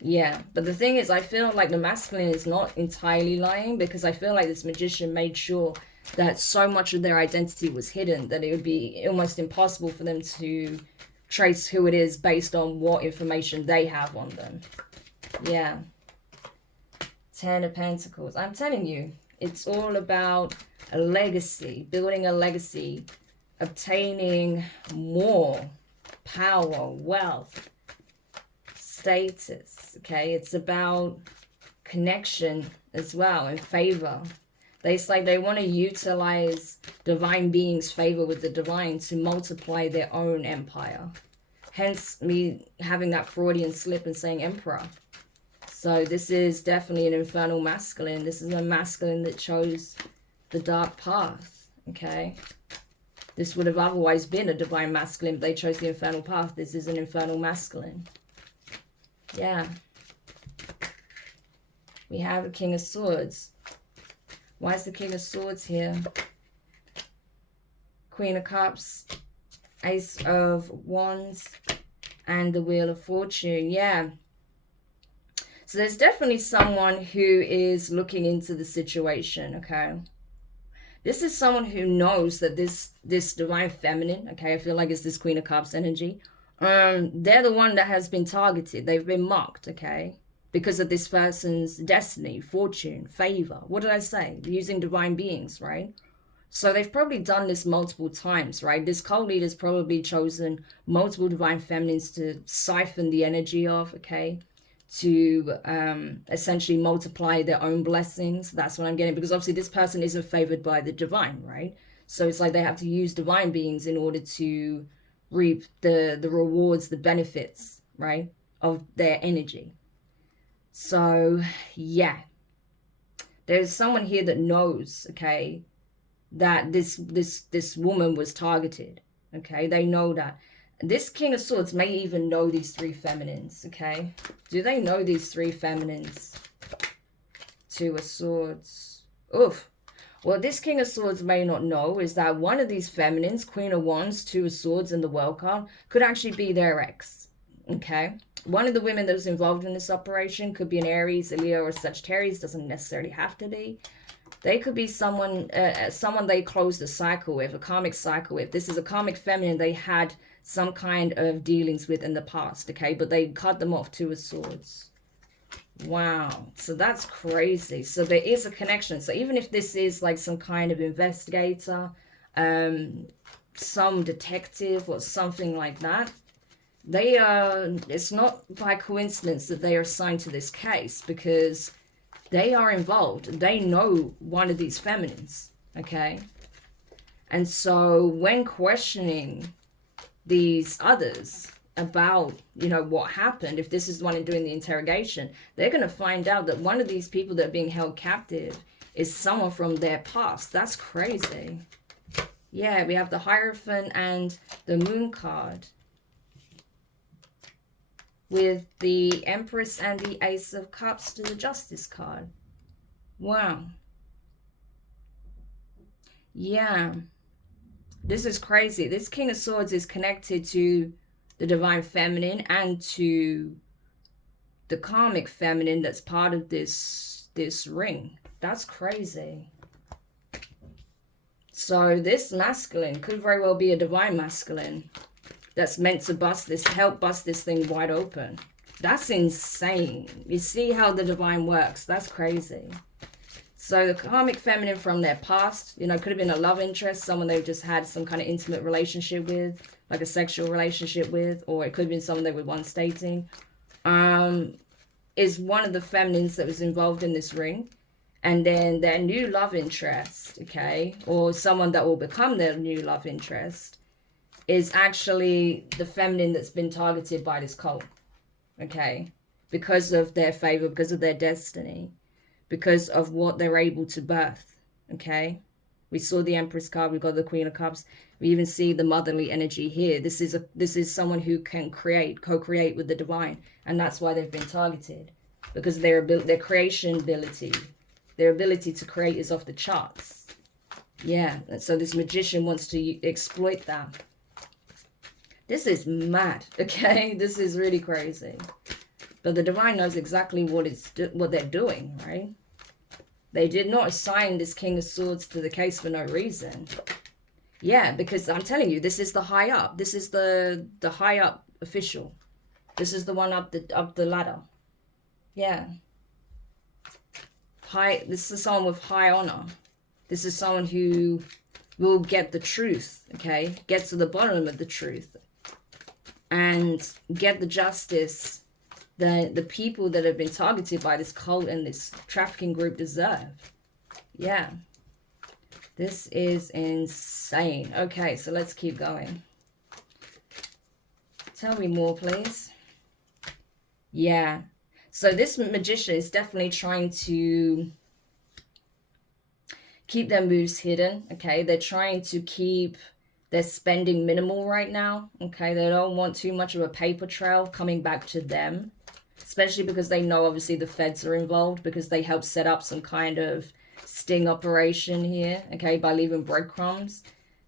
yeah, but the thing is, I feel like the masculine is not entirely lying, because I feel like this magician made sure that so much of their identity was hidden that it would be almost impossible for them to trace who it is based on what information they have on them. Yeah. 10 of Pentacles. I'm telling you, it's all about a legacy, building a legacy, obtaining more power, wealth, status. Okay, it's about connection as well, and favor. It's like they want to utilize divine beings' favor with the divine to multiply their own empire. Hence me having that Freudian slip and saying emperor. So this is definitely an infernal masculine. This is a masculine that chose the dark path. Okay. This would have otherwise been a divine masculine, but they chose the infernal path. This is an infernal masculine. Yeah. We have a King of Swords. Why is the King of Swords here? Queen of Cups, Ace of Wands, and the Wheel of Fortune. Yeah. So there's definitely someone who is looking into the situation, okay? This is someone who knows that this divine feminine, okay, I feel like it's this Queen of Cups energy. They're the one that has been targeted. They've been mocked, okay? Because of this person's destiny, fortune, favor. What did I say? They're using divine beings, right? So they've probably done this multiple times, right? This cult leader's probably chosen multiple divine feminines to siphon the energy of, okay? To essentially multiply their own blessings. That's what I'm getting. Because obviously this person isn't favored by the divine, right? So it's like they have to use divine beings in order to reap the rewards, the benefits, right? Of their energy. So, yeah. There's someone here that knows, okay, that this woman was targeted. Okay, they know that. This King of Swords may even know these three feminines, okay? Do they know these three feminines? Two of Swords. Oof. What this King of Swords may not know is that one of these feminines, Queen of Wands, Two of Swords, and the World card, could actually be their ex, okay? One of the women that was involved in this operation could be an Aries, a Leo, or Sagittarius. Doesn't necessarily have to be. They could be someone they closed a cycle with, a karmic cycle with. This is a karmic feminine they had some kind of dealings with in the past, okay? But they cut them off. Two of Swords. Wow. So that's crazy. So there is a connection. So even if this is like some kind of investigator, some detective or something like that, they are, it's not by coincidence that they are assigned to this case, because they are involved. They know one of these feminines, okay? And so when questioning these others about, you know, what happened, if this is the one doing the interrogation, they're going to find out that one of these people that are being held captive is someone from their past. That's crazy. Yeah, we have the Hierophant and the Moon card, with the Empress and the Ace of Cups to the Justice card. Wow. Yeah. This is crazy. This King of Swords is connected to the Divine Feminine and to the Karmic Feminine that's part of this ring. That's crazy. So this masculine could very well be a Divine Masculine that's meant to help bust this thing wide open. That's insane. You see how the divine works. That's crazy. So the karmic feminine from their past, you know, could have been a love interest, someone they've just had some kind of intimate relationship with, like a sexual relationship with, or it could have been someone they were once dating, is one of the feminines that was involved in this ring. And then their new love interest, okay, or someone that will become their new love interest, is actually the feminine that's been targeted by this cult, okay? Because of their favor, because of their destiny, because of what they're able to birth, okay? We saw the Empress card, we've got the Queen of Cups. We even see the motherly energy here. This is someone who can co-create with the divine, and that's why they've been targeted, because their creation ability, their ability to create is off the charts. Yeah, and so this magician wants to exploit that. This is mad, okay? This is really crazy. But the divine knows exactly what they're doing, right? They did not assign this King of Swords to the case for no reason. Yeah, because I'm telling you, this is the high up. This is the high up official. This is the one up the ladder. Yeah. This is someone with high honor. This is someone who will get the truth, okay? Get to the bottom of the truth. And get the justice that the people that have been targeted by this cult and this trafficking group deserve. Yeah. This is insane. Okay, so let's keep going. Tell me more, please. Yeah. So this magician is definitely trying to keep their moves hidden, okay? They're trying to keep their spending minimal right now, okay? They don't want too much of a paper trail coming back to them, especially because they know, obviously, the feds are involved because they helped set up some kind of sting operation here, okay, by leaving breadcrumbs.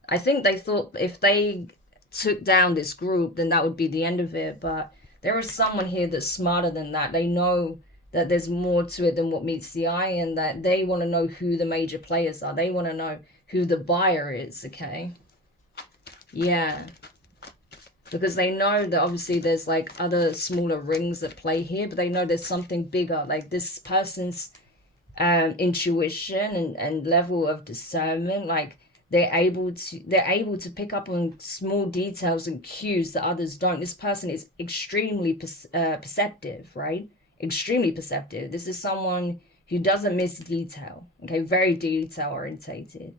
I think they thought if they took down this group, then that would be the end of it, but there is someone here that's smarter than that. They know that there's more to it than what meets the eye, and that they want to know who the major players are. They want to know who the buyer is, okay? Yeah. Because they know that obviously there's like other smaller rings at play here, but they know there's something bigger. Like this person's intuition and level of discernment, like they're able to pick up on small details and cues that others don't. This person is extremely perceptive, right? Extremely perceptive. This is someone who doesn't miss detail, okay? Very detail orientated,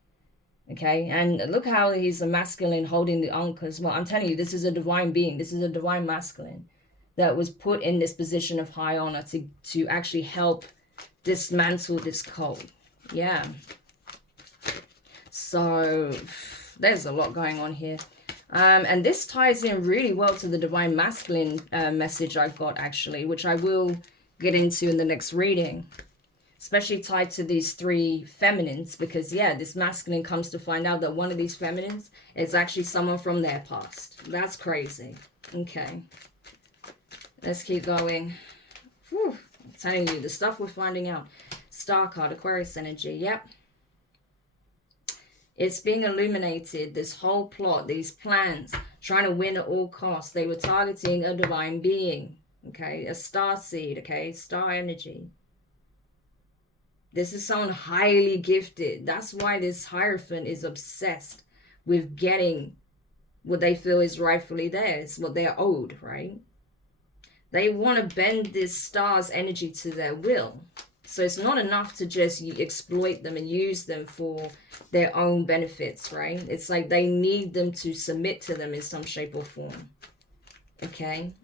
okay? And look how he's a masculine holding the Ankh as well. I'm telling you, this is a divine being. This is a divine masculine that was put in this position of high honor to actually help dismantle this cult. Yeah. So there's a lot going on here. And this ties in really well to the divine masculine message I got, actually, which I will get into in the next reading, especially tied to these three feminines, because yeah, this masculine comes to find out that one of these feminines is actually someone from their past. That's crazy. Okay, let's keep going. Whew. I'm telling you, the stuff we're finding out. Star card, Aquarius energy. Yep. It's being illuminated, this whole plot, these plans, trying to win at all costs. They were targeting a divine being, okay? A star seed, okay? Star energy. This is someone highly gifted. That's why this Hierophant is obsessed with getting what they feel is rightfully theirs, what they're owed, right? They want to bend this star's energy to their will. So it's not enough to just exploit them and use them for their own benefits, right? It's like they need them to submit to them in some shape or form. Okay?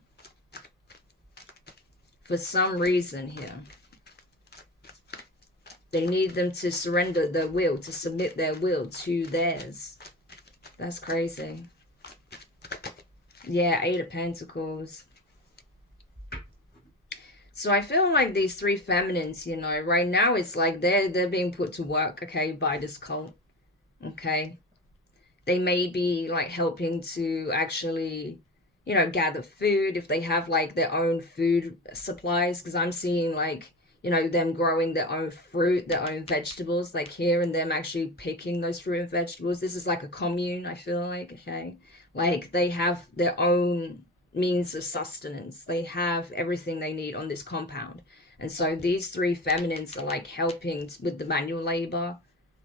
For some reason here. They need them to surrender their will, to submit their will to theirs. That's crazy. Yeah, Eight of Pentacles. So I feel like these three feminines, you know, right now it's like they're being put to work, okay, by this cult, okay? They may be like helping to actually, you know, gather food if they have like their own food supplies, because I'm seeing like, you know, them growing their own fruit, their own vegetables, like here, and them actually picking those fruit and vegetables. This is like a commune, I feel like, okay? Like they have their own means of sustenance. They have everything they need on this compound. And so these three feminines are like helping with the manual labor,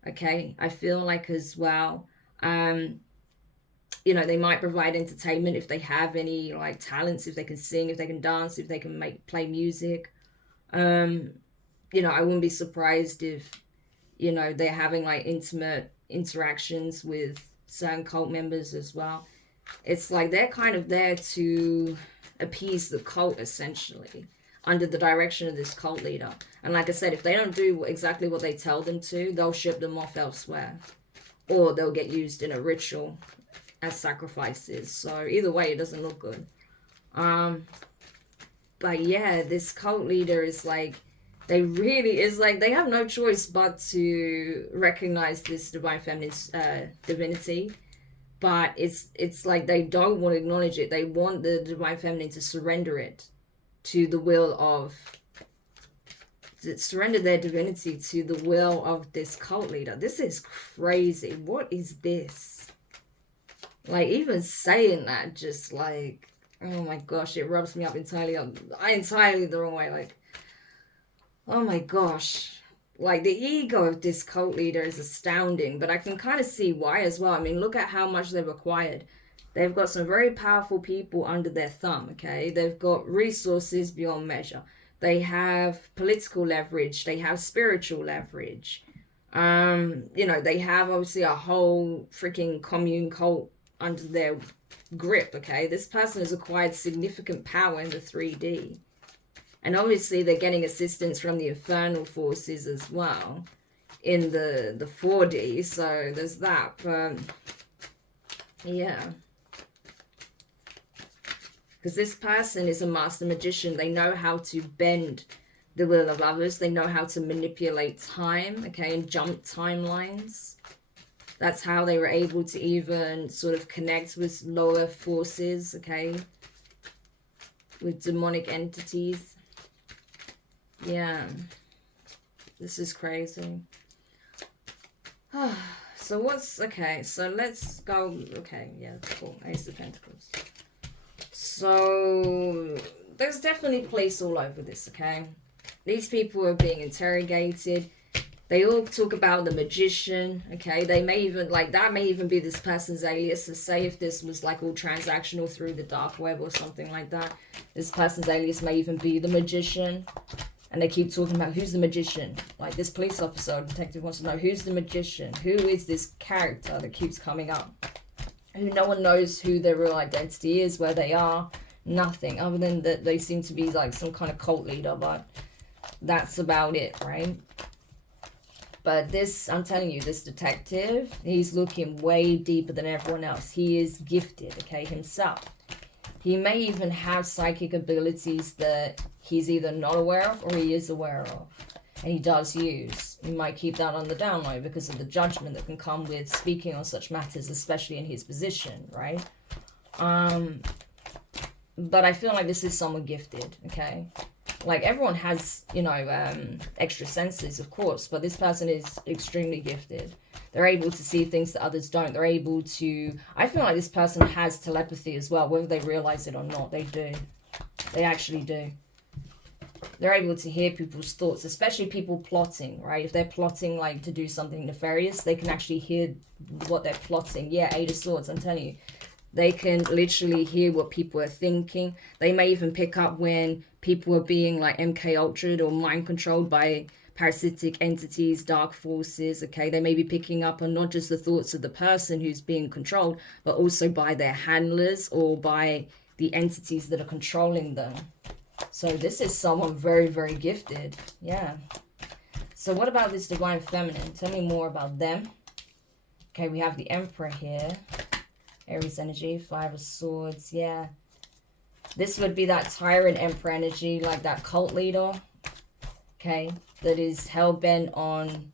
okay? I feel like as well, you know, they might provide entertainment if they have any like talents, if they can sing, if they can dance, if they can play music. You know, I wouldn't be surprised if, you know, they're having like intimate interactions with certain cult members as well. It's like they're kind of there to appease the cult, essentially, under the direction of this cult leader. And like I said, if they don't do exactly what they tell them to, they'll ship them off elsewhere. Or they'll get used in a ritual as sacrifices. So either way, it doesn't look good. But yeah, this cult leader is like, they have no choice but to recognize this divine feminine's divinity. But it's like they don't want to acknowledge it. They want the divine feminine to surrender it to the will of surrender their divinity to the will of this cult leader. This is crazy. What is this? Like, even saying that, just like, oh my gosh, it rubs me up entirely the wrong way. Like, oh my gosh. Like, the ego of this cult leader is astounding, but I can kind of see why as well. I mean, look at how much they've acquired. They've got some very powerful people under their thumb, okay? They've got resources beyond measure. They have political leverage. They have spiritual leverage. You know, they have obviously a whole freaking commune cult under their grip, okay? This person has acquired significant power in the 3D. And obviously they're getting assistance from the infernal forces as well in the 4D. So there's that. But yeah. Because this person is a master magician. They know how to bend the will of others. They know how to manipulate time, okay, and jump timelines. That's how they were able to even sort of connect with lower forces, okay, with demonic entities. Yeah, this is crazy. So what's, okay, so let's go, okay, yeah, cool, Ace of Pentacles. So there's definitely police all over this, okay? These people are being interrogated. They all talk about the magician, okay? They may even, like, that may even be this person's alias. So say if this was, like, all transactional through the dark web or something like that, this person's alias may even be the magician. And they keep talking about who's the magician. Like, this police officer or detective wants to know who's the magician. Who is this character that keeps coming up? Who no one knows who their real identity is, where they are. Nothing. Other than that they seem to be like some kind of cult leader. But that's about it, right? But this, I'm telling you, this detective, he's looking way deeper than everyone else. He is gifted, okay, himself. He may even have psychic abilities that he's either not aware of or he is aware of. And he does use. He might keep that on the down low because of the judgment that can come with speaking on such matters, especially in his position, right? But I feel like this is someone gifted, okay? Like, everyone has, you know, extra senses, of course, but this person is extremely gifted. They're able to see things that others don't. They're able to, I feel like this person has telepathy as well, whether they realize it or not. They do. They actually do. They're able to hear people's thoughts, especially people plotting, right? If they're plotting, like, to do something nefarious, they can actually hear what they're plotting. Yeah, Eight of Swords, I'm telling you. They can literally hear what people are thinking. They may even pick up when people are being, like, MK Ultra'd or mind controlled by parasitic entities, dark forces, okay? They may be picking up on not just the thoughts of the person who's being controlled, but also by their handlers or by the entities that are controlling them. So this is someone very, very gifted. Yeah. So what about this divine feminine? Tell me more about them. Okay, we have the Emperor here. Aries energy, Five of Swords, yeah. This would be that tyrant Emperor energy, like that cult leader, okay, that is hell-bent on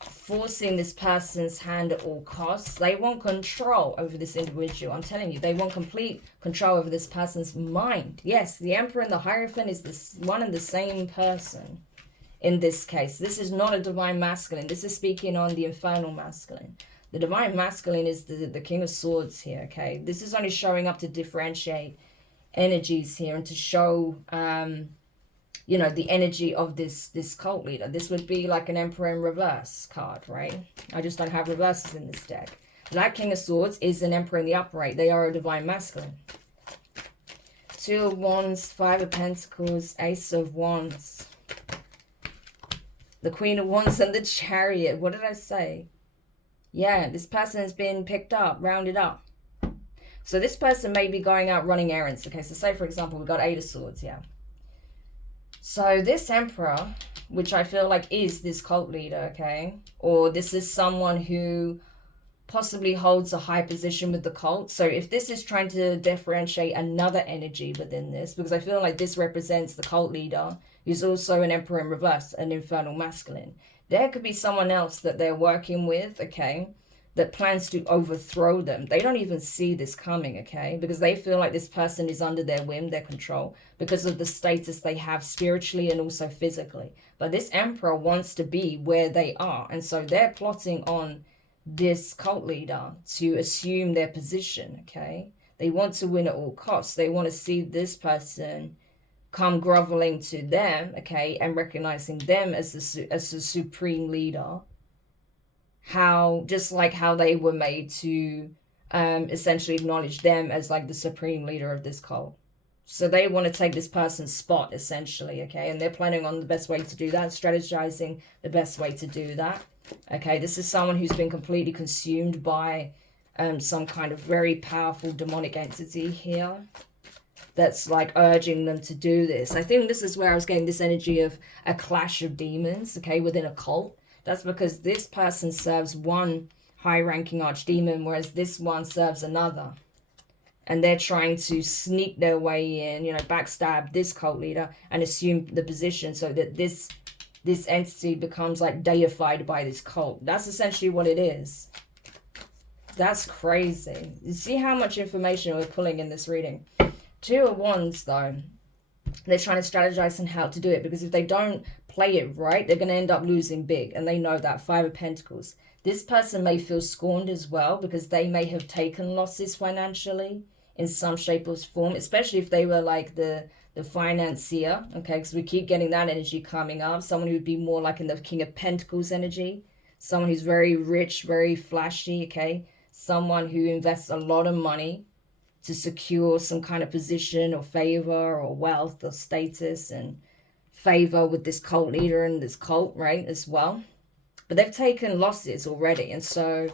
forcing this person's hand at all costs. They want control over this individual. I'm telling you, they want complete control over this person's mind. Yes, the Emperor and the Hierophant is this one and the same person in this case. This is not a divine masculine. This is speaking on the infernal masculine. The divine masculine is the King of Swords here, okay? This is only showing up to differentiate energies here and to show, you know, the energy of this cult leader. This would be like an Emperor in reverse card, right? I just don't have reverses in this deck. That King of Swords is an Emperor in the upright. They are a divine masculine. Two of Wands, Five of Pentacles, Ace of Wands. The Queen of Wands and the Chariot. What did I say? Yeah, this person has been picked up, rounded up. So this person may be going out running errands. Okay, so say, for example, we've got Eight of Swords, yeah. So this Emperor, which I feel like is this cult leader, okay? Or this is someone who possibly holds a high position with the cult. So if this is trying to differentiate another energy within this, because I feel like this represents the cult leader, who's also an Emperor in reverse, an infernal masculine. There could be someone else that they're working with, okay, that plans to overthrow them. They don't even see this coming, okay? Because they feel like this person is under their whim, their control, because of the status they have spiritually and also physically. But this emperor wants to be where they are. And so they're plotting on this cult leader to assume their position, okay? They want to win at all costs. They want to see this person come groveling to them, okay, and recognizing them as the supreme leader. How, just like how they were made to essentially acknowledge them as like the supreme leader of this cult. So they want to take this person's spot, essentially, okay? And they're planning on the best way to do that, strategizing the best way to do that, okay? This is someone who's been completely consumed by some kind of very powerful demonic entity here that's like urging them to do this. I think this is where I was getting this energy of a clash of demons, okay, within a cult. That's because this person serves one high-ranking archdemon, whereas this one serves another. And they're trying to sneak their way in, you know, backstab this cult leader and assume the position so that this entity becomes like deified by this cult. That's essentially what it is. That's crazy. You see how much information we're pulling in this reading. 2 of Wands, though. They're trying to strategize on how to do it, because if they don't play it right, they're going to end up losing big, and they know that. 5 of Pentacles. This person may feel scorned as well, because they may have taken losses financially in some shape or form, especially if they were like the financier, okay, because we keep getting that energy coming up. Someone who would be more like in the King of Pentacles energy, someone who's very rich, very flashy, okay, someone who invests a lot of money to secure some kind of position or favor or wealth or status and favor with this cult leader and this cult, right, as well. But they've taken losses already, and so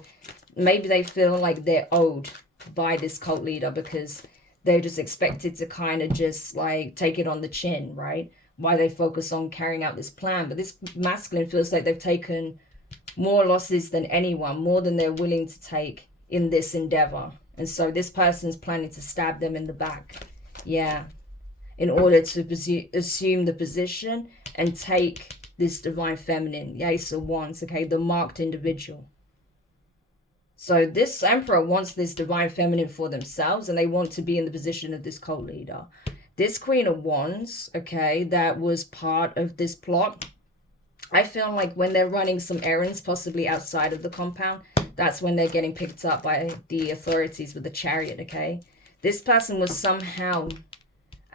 maybe they feel like they're owed by this cult leader because they're just expected to kind of just like take it on the chin, right? Why they focus on carrying out this plan. But this masculine feels like they've taken more losses than anyone, more than they're willing to take in this endeavor. And so this person's planning to stab them in the back. Yeah. In order to assume the position and take this divine feminine, the Ace of Wands, okay, the marked individual. So this emperor wants this divine feminine for themselves, and they want to be in the position of this cult leader. This Queen of Wands, okay, that was part of this plot. I feel like when they're running some errands, possibly outside of the compound, that's when they're getting picked up by the authorities with the chariot, okay? This person was somehow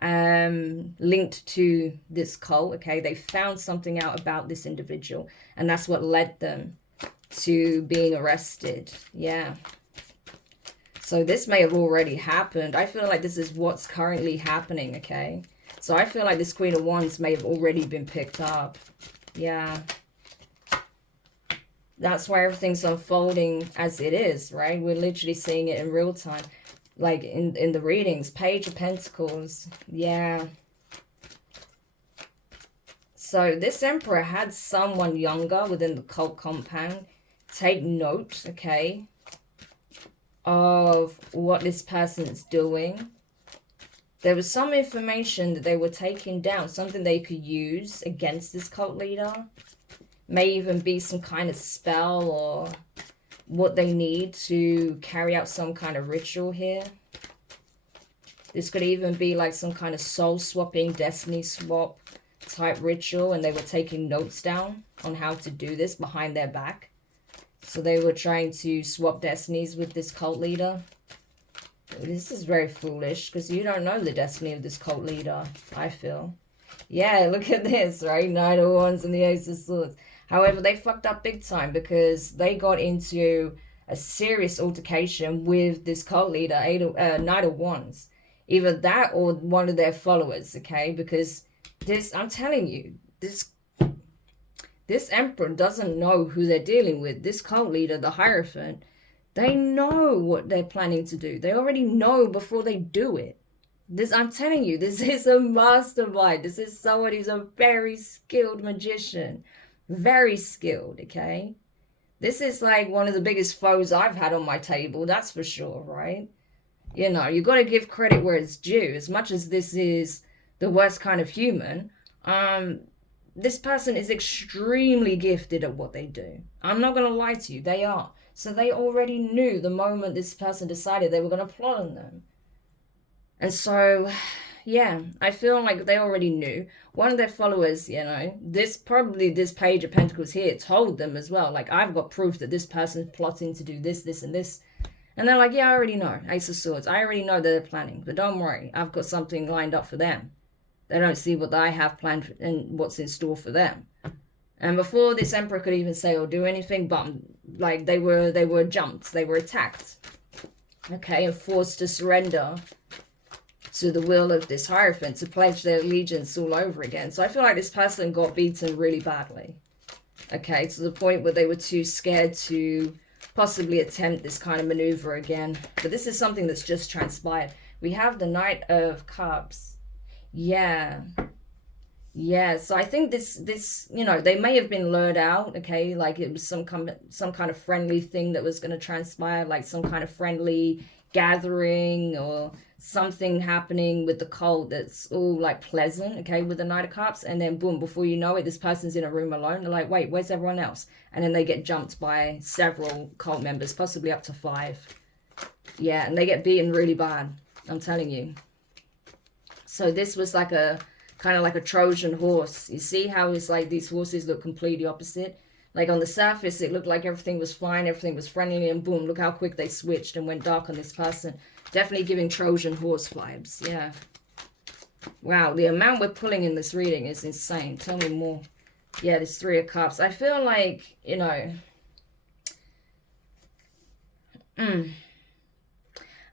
linked to this cult, okay? They found something out about this individual, and that's what led them to being arrested. Yeah. So this may have already happened. I feel like this is what's currently happening, okay? So I feel like this Queen of Wands may have already been picked up. Yeah. That's why everything's unfolding as it is, right? We're literally seeing it in real time. Like in the readings. Page of Pentacles. Yeah. So this emperor had someone younger within the cult compound take note, okay, of what this person's doing. There was some information that they were taking down, something they could use against this cult leader. May even be some kind of spell or what they need to carry out some kind of ritual here. This could even be like some kind of soul swapping, destiny swap type ritual, and they were taking notes down on how to do this behind their back. So they were trying to swap destinies with this cult leader. This is very foolish because you don't know the destiny of this cult leader, I feel. Yeah, look at this, right? Knight of Wands and the Ace of Swords. However, they fucked up big time because they got into a serious altercation with this cult leader, Knight of Wands. Either that or one of their followers, okay? Because this, I'm telling you, this emperor doesn't know who they're dealing with. This cult leader, the Hierophant, they know what they're planning to do. They already know before they do it. This, I'm telling you, this is a mastermind. This is someone who's a very skilled magician. Very skilled, okay? This is like one of the biggest foes I've had on my table, that's for sure, right? You know, you got to give credit where it's due. As much as this is the worst kind of human, this person is extremely gifted at what they do. I'm not going to lie to you, they are. So they already knew the moment this person decided they were going to plot on them. And so, yeah, I feel like they already knew. One of their followers, you know, this Page of Pentacles here told them as well. Like, I've got proof that this person's plotting to do this, this, and this. And they're like, yeah, I already know. Ace of Swords. I already know they're planning. But don't worry. I've got something lined up for them. They don't see what I have planned and what's in store for them. And before this Emperor could even say or do anything, but like they were jumped. They were attacked. Okay, and forced to surrender to the will of this Hierophant, to pledge their allegiance all over again. So I feel like this person got beaten really badly. Okay, to the point where they were too scared to possibly attempt this kind of maneuver again. But this is something that's just transpired. We have the Knight of Cups. Yeah. Yeah, so I think this, you know, they may have been lured out, okay? Like it was some kind of friendly thing that was going to transpire, like some kind of friendly gathering or something happening with the cult that's all like pleasant, okay, with the Knight of Cups, and then boom, before you know it, this person's in a room alone. They're like, wait, where's everyone else? And then they get jumped by several cult members, possibly up to 5. Yeah, and they get beaten really bad, I'm telling you. So this was like a kind of like a Trojan horse. You see how it's like these horses look completely opposite? Like on the surface, it looked like everything was fine, everything was friendly, and boom, look how quick they switched and went dark on this person. Definitely giving Trojan horse vibes, yeah. Wow, the amount we're pulling in this reading is insane. Tell me more. Yeah, this 3 of Cups. I feel like, you know...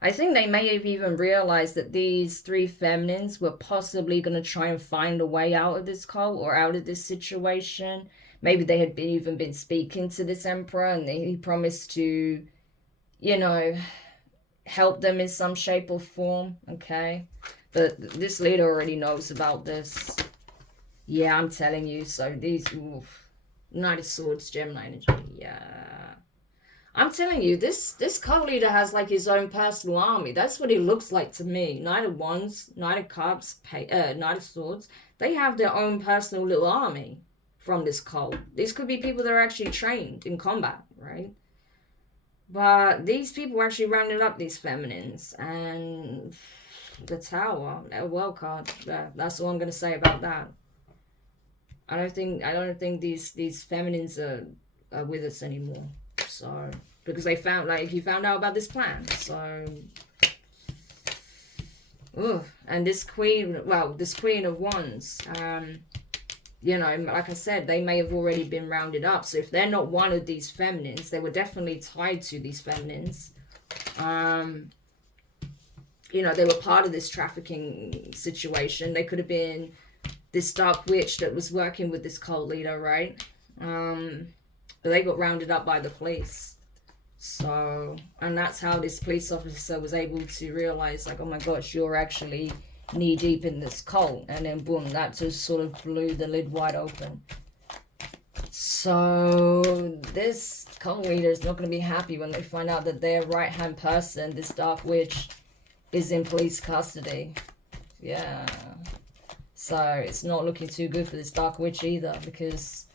I think they may have even realized that these 3 feminines were possibly going to try and find a way out of this cult or out of this situation. Maybe they had even been speaking to this Emperor and he promised to, you know, help them in some shape or form, okay? But this leader already knows about this. Yeah, I'm telling you. So these, oof, Knight of Swords, Gemini energy, yeah. I'm telling you, this cult leader has like his own personal army. That's what he looks like to me. Knight of Wands, Knight of Cups, Knight of Swords. They have their own personal little army from this cult. These could be people that are actually trained in combat, right? But these people actually rounded up these feminines. And the Tower, a world card. Yeah, that's all I'm going to say about that. I don't think these feminines are with us anymore. So, because they found, like, he found out about this plan. So, and this Queen of Wands, you know, like I said, they may have already been rounded up. So if they're not one of these feminines, they were definitely tied to these feminines. You know, they were part of this trafficking situation. They could have been this dark witch that was working with this cult leader, right? But they got rounded up by the police. So, and that's how this police officer was able to realize, like, oh my gosh, you're actually knee deep in this cult. And then boom, that just sort of blew the lid wide open. So this cult leader is not going to be happy when they find out that their right hand person, this dark witch, is in police custody. Yeah. So it's not looking too good for this dark witch either, because,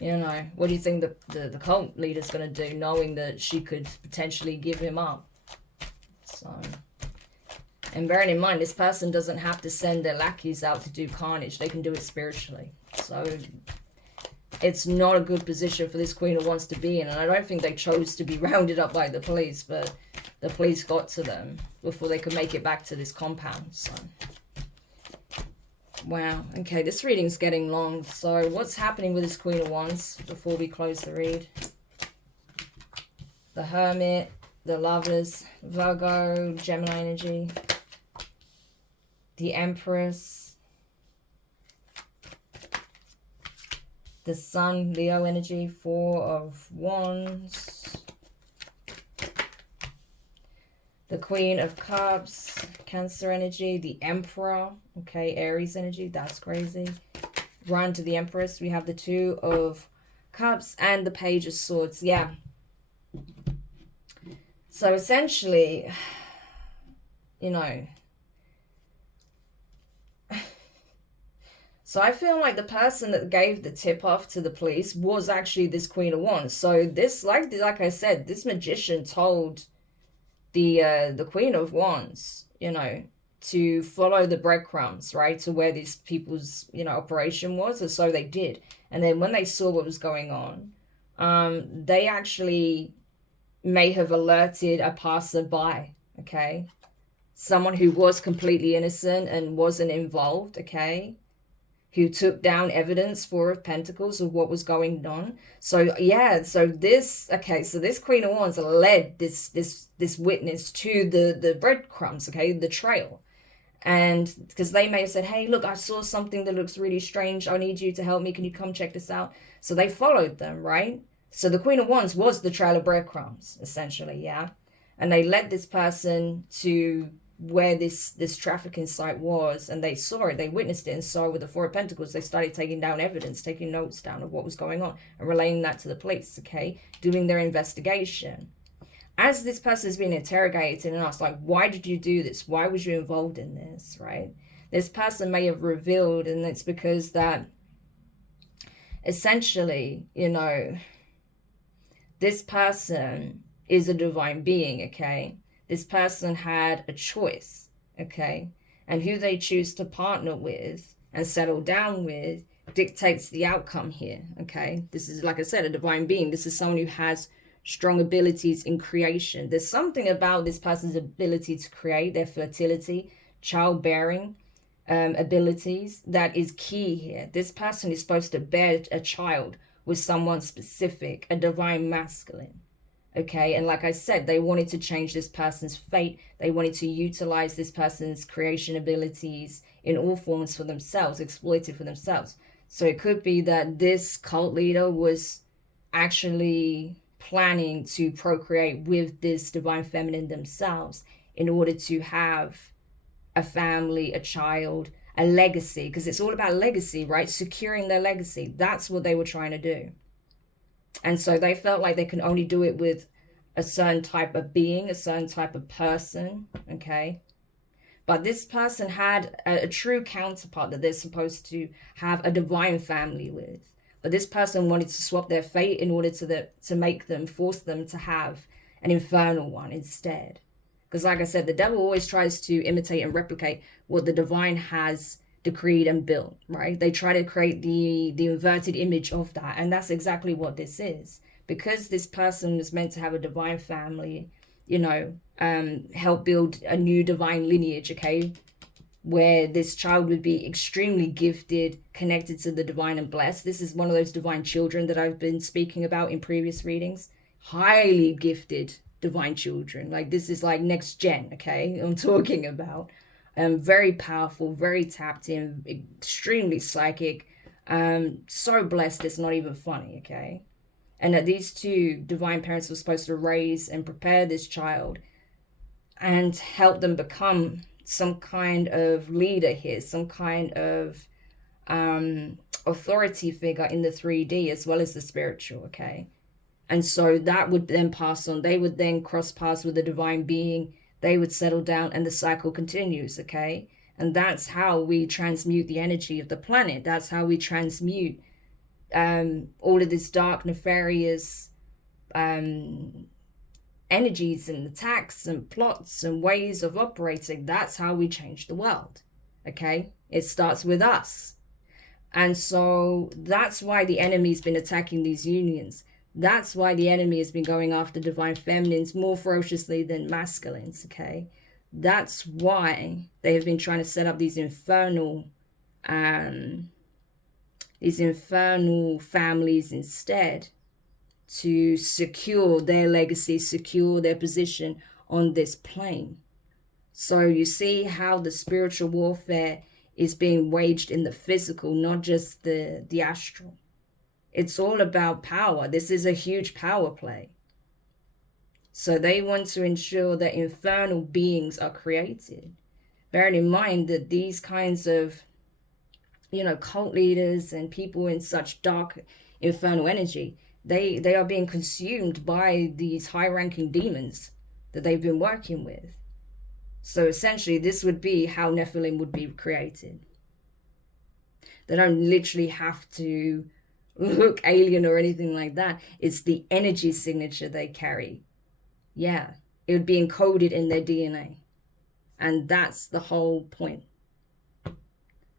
you know, what do you think the cult leader's going to do, knowing that she could potentially give him up? So, and bearing in mind, this person doesn't have to send their lackeys out to do carnage. They can do it spiritually. So it's not a good position for this Queen of Wands to be in. And I don't think they chose to be rounded up by the police, but the police got to them before they could make it back to this compound. So, wow. Okay, this reading's getting long. So what's happening with this Queen of Wands before we close the read? The Hermit, the Lovers, Virgo, Gemini energy, the Empress, the Sun, Leo energy, 4 of Wands, the Queen of Cups, Cancer energy, the Emperor, okay, Aries energy, that's crazy. Run to the Empress, we have the 2 of Cups and the Page of Swords, yeah. So essentially, you know, So I feel like the person that gave the tip off to the police was actually this Queen of Wands. So this, like I said, this magician told the Queen of Wands, you know, to follow the breadcrumbs, right, to where these people's, you know, operation was, and so they did. And then when they saw what was going on, they actually may have alerted a passerby, okay, someone who was completely innocent and wasn't involved, okay, who took down evidence, Four of Pentacles, of what was going on. So yeah, so this, okay, so this Queen of Wands led this witness to the breadcrumbs, okay, the trail. And because they may have said, hey, look, I saw something that looks really strange. I need you to help me. Can you come check this out? So they followed them, right? So the Queen of Wands was the trail of breadcrumbs, essentially, yeah? And they led this person to where this trafficking site was, and they saw it, they witnessed it, and so with the Four of Pentacles, they started taking down evidence, taking notes down of what was going on, and relaying that to the police, okay? Doing their investigation. As this person is being interrogated and asked, like, why did you do this? Why was you involved in this, right? This person may have revealed, and it's because that essentially, you know, this person is a divine being, okay? This person had a choice, okay? And who they choose to partner with and settle down with dictates the outcome here, okay? This is, like I said, a divine being. This is someone who has strong abilities in creation. There's something about this person's ability to create, their fertility, childbearing abilities, that is key here. This person is supposed to bear a child with someone specific, a divine masculine. Okay, and like I said, they wanted to change this person's fate. They wanted to utilize this person's creation abilities in all forms for themselves, exploit it for themselves. So it could be that this cult leader was actually planning to procreate with this divine feminine themselves in order to have a family, a child, a legacy, because it's all about legacy, right? Securing their legacy. That's what they were trying to do. And so they felt like they can only do it with a certain type of being, a certain type of person, okay? But this person had a true counterpart that they're supposed to have a divine family with. But this person wanted to swap their fate in order to make them, force them to have an infernal one instead. Because like I said, the devil always tries to imitate and replicate what the divine has decreed and built, right? They try to create the inverted image of that, and that's exactly what this is. Because this person was meant to have a divine family, you know, help build a new divine lineage, okay, where this child would be extremely gifted, connected to the divine and blessed. This is one of those divine children that I've been speaking about in previous readings. Highly gifted divine children. Like, this is like next gen, okay, I'm talking about. Very powerful, very tapped in, extremely psychic, so blessed it's not even funny, okay? And that these two divine parents were supposed to raise and prepare this child and help them become some kind of leader here, some kind of authority figure in the 3D as well as the spiritual, okay? And so that would then pass on. They would then cross paths with the divine being. They would settle down and the cycle continues, okay? And that's how we transmute the energy of the planet. That's how we transmute all of this dark, nefarious energies and attacks and plots and ways of operating. That's how we change the world, okay? It starts with us. And so that's why the enemy's been attacking these unions. That's why the enemy has been going after divine feminines more ferociously than masculines, okay? That's why they have been trying to set up these infernal families instead, to secure their legacy, secure their position on this plane. So you see how the spiritual warfare is being waged in the physical, not just the astral. It's all about power. This is a huge power play. So they want to ensure that infernal beings are created. Bearing in mind that these kinds of, you know, cult leaders and people in such dark infernal energy, they are being consumed by these high-ranking demons that they've been working with. So essentially, this would be how Nephilim would be created. They don't literally have to look alien or anything like that. It's the energy signature they carry. Yeah, it would be encoded in their DNA. And that's the whole point.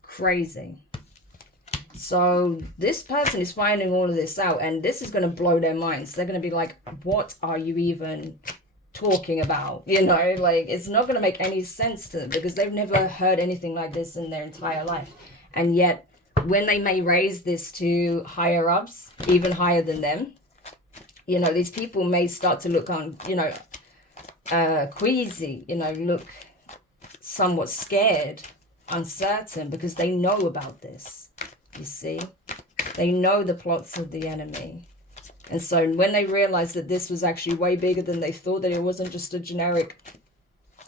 Crazy. So this person is finding all of this out, and this is going to blow their minds. They're going to be like, what are you even talking about? You know, like, it's not going to make any sense to them because they've never heard anything like this in their entire life. And yet, when they may raise this to higher ups, even higher than them, you know, these people may start to look on, you know, queasy, you know, look somewhat scared, uncertain, because they know about this. You see, they know the plots of the enemy. And so when they realized that this was actually way bigger than they thought, that it wasn't just a generic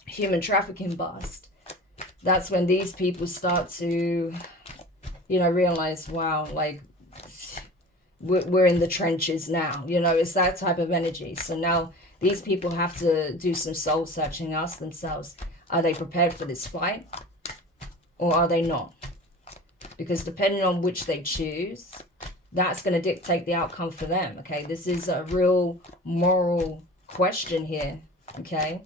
human trafficking bust, that's when these people start to, you know, realize, wow, like, we're in the trenches now. You know, it's that type of energy. So now these people have to do some soul searching, ask themselves, are they prepared for this fight or are they not? Because depending on which they choose, that's going to dictate the outcome for them, okay? This is a real moral question here, okay?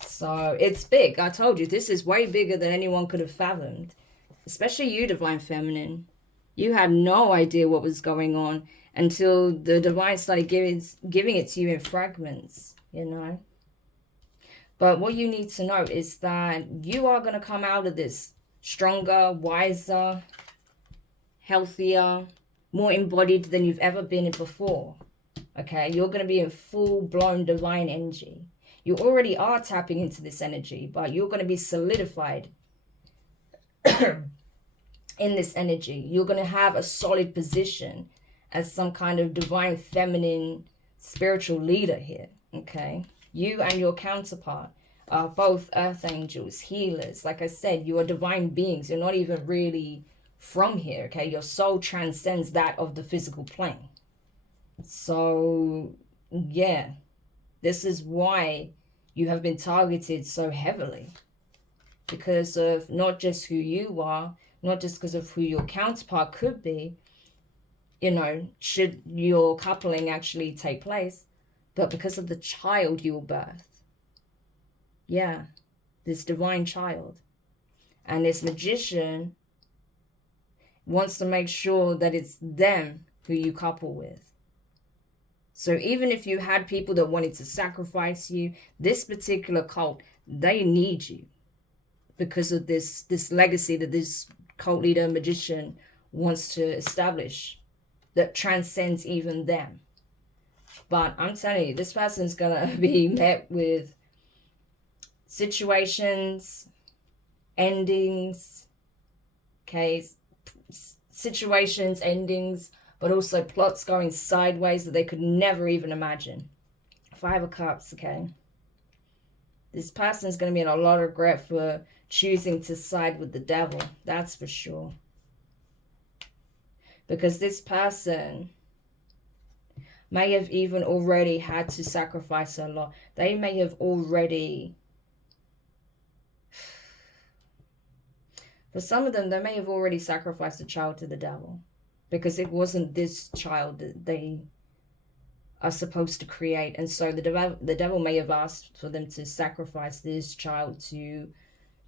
So it's big. I told you, this is way bigger than anyone could have fathomed. Especially you, Divine Feminine. You had no idea what was going on until the Divine started giving it to you in fragments, you know? But what you need to know is that you are going to come out of this stronger, wiser, healthier, more embodied than you've ever been before. Okay, you're going to be in full-blown divine energy. You already are tapping into this energy, but you're going to be solidified in this energy. You're going to have a solid position as some kind of divine feminine spiritual leader here. Okay, you and your counterpart are both earth angels, healers. Like I said, you are divine beings. You're not even really from here, okay? Your soul transcends that of the physical plane. So, yeah, this is why you have been targeted so heavily. Because of not just who you are, not just because of who your counterpart could be, you know, should your coupling actually take place, but because of the child you will birth. Yeah, this divine child. And this magician wants to make sure that it's them who you couple with. So even if you had people that wanted to sacrifice you, this particular cult, they need you because of this legacy that this cult leader, magician wants to establish that transcends even them. But I'm telling you, this person's going to be met with situations, endings, okay, situations, endings, but also plots going sideways that they could never even imagine. 5 of Cups, okay. This person is going to be in a lot of regret for choosing to side with the devil, that's for sure. Because this person may have even already had to sacrifice a lot. They may have already, for some of them, they may have already sacrificed a child to the devil. Because it wasn't this child that they are supposed to create. And so the devil may have asked for them to sacrifice this child to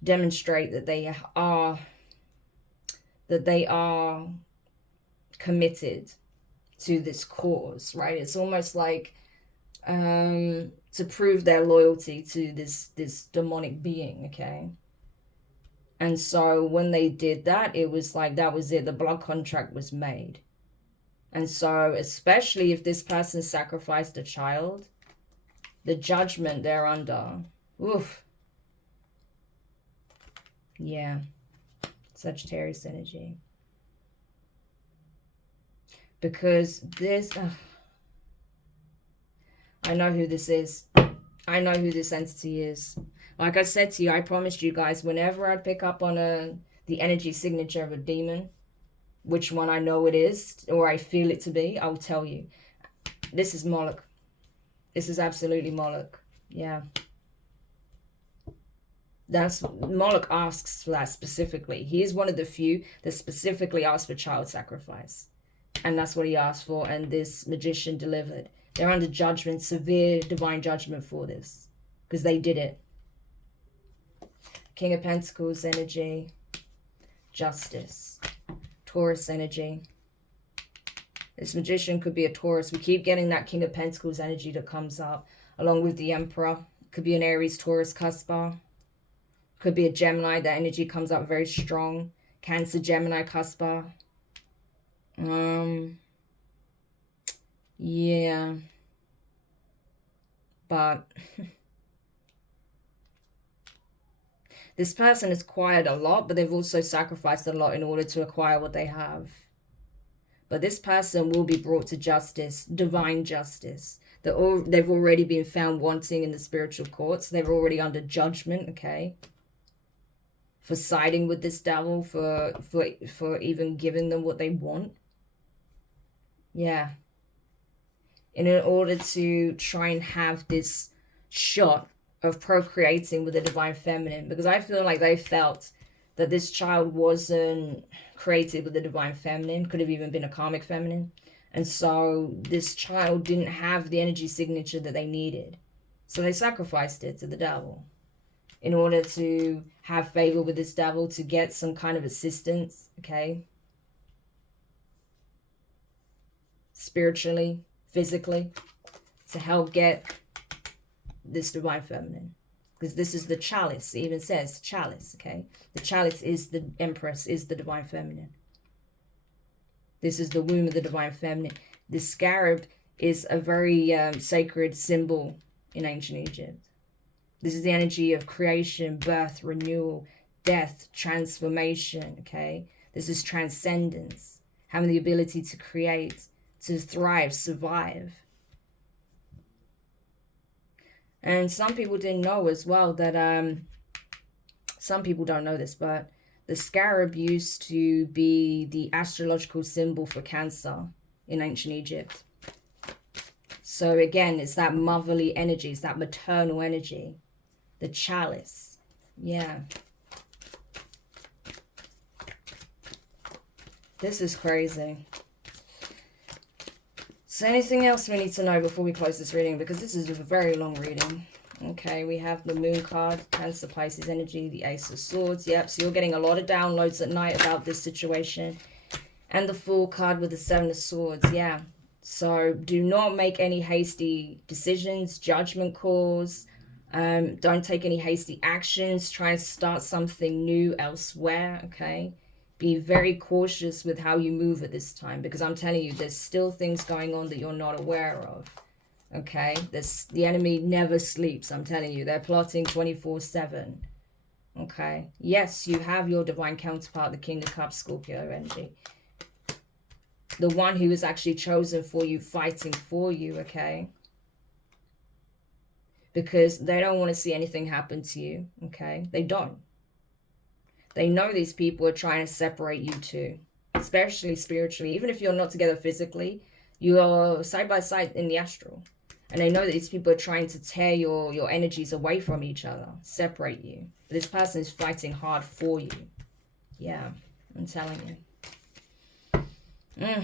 demonstrate that they are committed to this cause, right? It's almost like to prove their loyalty to this demonic being, okay? And so when they did that, it was like, that was it. The blood contract was made. And so, especially if this person sacrificed a child, the judgment they're under, oof. Yeah. Sagittarius energy. Because this, I know who this is. I know who this entity is. Like I said to you, I promised you guys, whenever I pick up on the energy signature of a demon, which one I know it is, or I feel it to be, I'll tell you. This is Moloch. This is absolutely Moloch. Yeah. That's Moloch asks for that specifically. He is one of the few that specifically asked for child sacrifice. And that's what he asked for, and this magician delivered. They're under judgment, severe divine judgment for this, because they did it. King of Pentacles energy, justice, Taurus energy. This magician could be a Taurus. We keep getting that King of Pentacles energy that comes up, along with the Emperor. Could be an Aries, Taurus, Cuspa. Could be a Gemini. That energy comes up very strong. Cancer, Gemini, Cuspa. Yeah. But this person has acquired a lot, but they've also sacrificed a lot in order to acquire what they have. But this person will be brought to justice, divine justice. They've already been found wanting in the spiritual courts. They're already under judgment, okay? For siding with this devil, for even giving them what they want. Yeah. In order to try and have this shot of procreating with the divine feminine. Because I feel like they felt that this child wasn't created with the divine feminine. Could have even been a karmic feminine. And so this child didn't have the energy signature that they needed. So they sacrificed it to the devil in order to have favor with this devil, to get some kind of assistance, okay? Spiritually, physically, to help get this divine feminine. Because this is the chalice. It even says chalice, okay? The chalice is the empress, is the divine feminine. This is the womb of the divine feminine. This scarab is a very sacred symbol in ancient Egypt. This is the energy of creation, birth, renewal, death, transformation, okay? This is transcendence, having the ability to create, to thrive, survive. And some people didn't know as well that, some people don't know this, but the scarab used to be the astrological symbol for Cancer in ancient Egypt. So again, it's that motherly energy, it's that maternal energy. The chalice. Yeah. This is crazy. So anything else we need to know before we close this reading? Because this is a very long reading. Okay, we have the Moon card, Cancer, Pisces energy, the Ace of Swords. Yep, so you're getting a lot of downloads at night about this situation. And the Fool card with the Seven of Swords. Yeah. So do not make any hasty decisions, judgment calls. Don't take any hasty actions. Try and start something new elsewhere, okay? Be very cautious with how you move at this time, because I'm telling you, there's still things going on that you're not aware of, okay? The enemy never sleeps, I'm telling you. They're plotting 24/7, okay? Yes, you have your divine counterpart, the King of Cups, Scorpio energy. The one who is actually chosen for you, fighting for you, okay? Because they don't want to see anything happen to you, okay? They don't. They know these people are trying to separate you two, especially spiritually. Even if you're not together physically, you are side by side in the astral. And they know that these people are trying to tear your energies away from each other, separate you. But this person is fighting hard for you. Yeah, I'm telling you.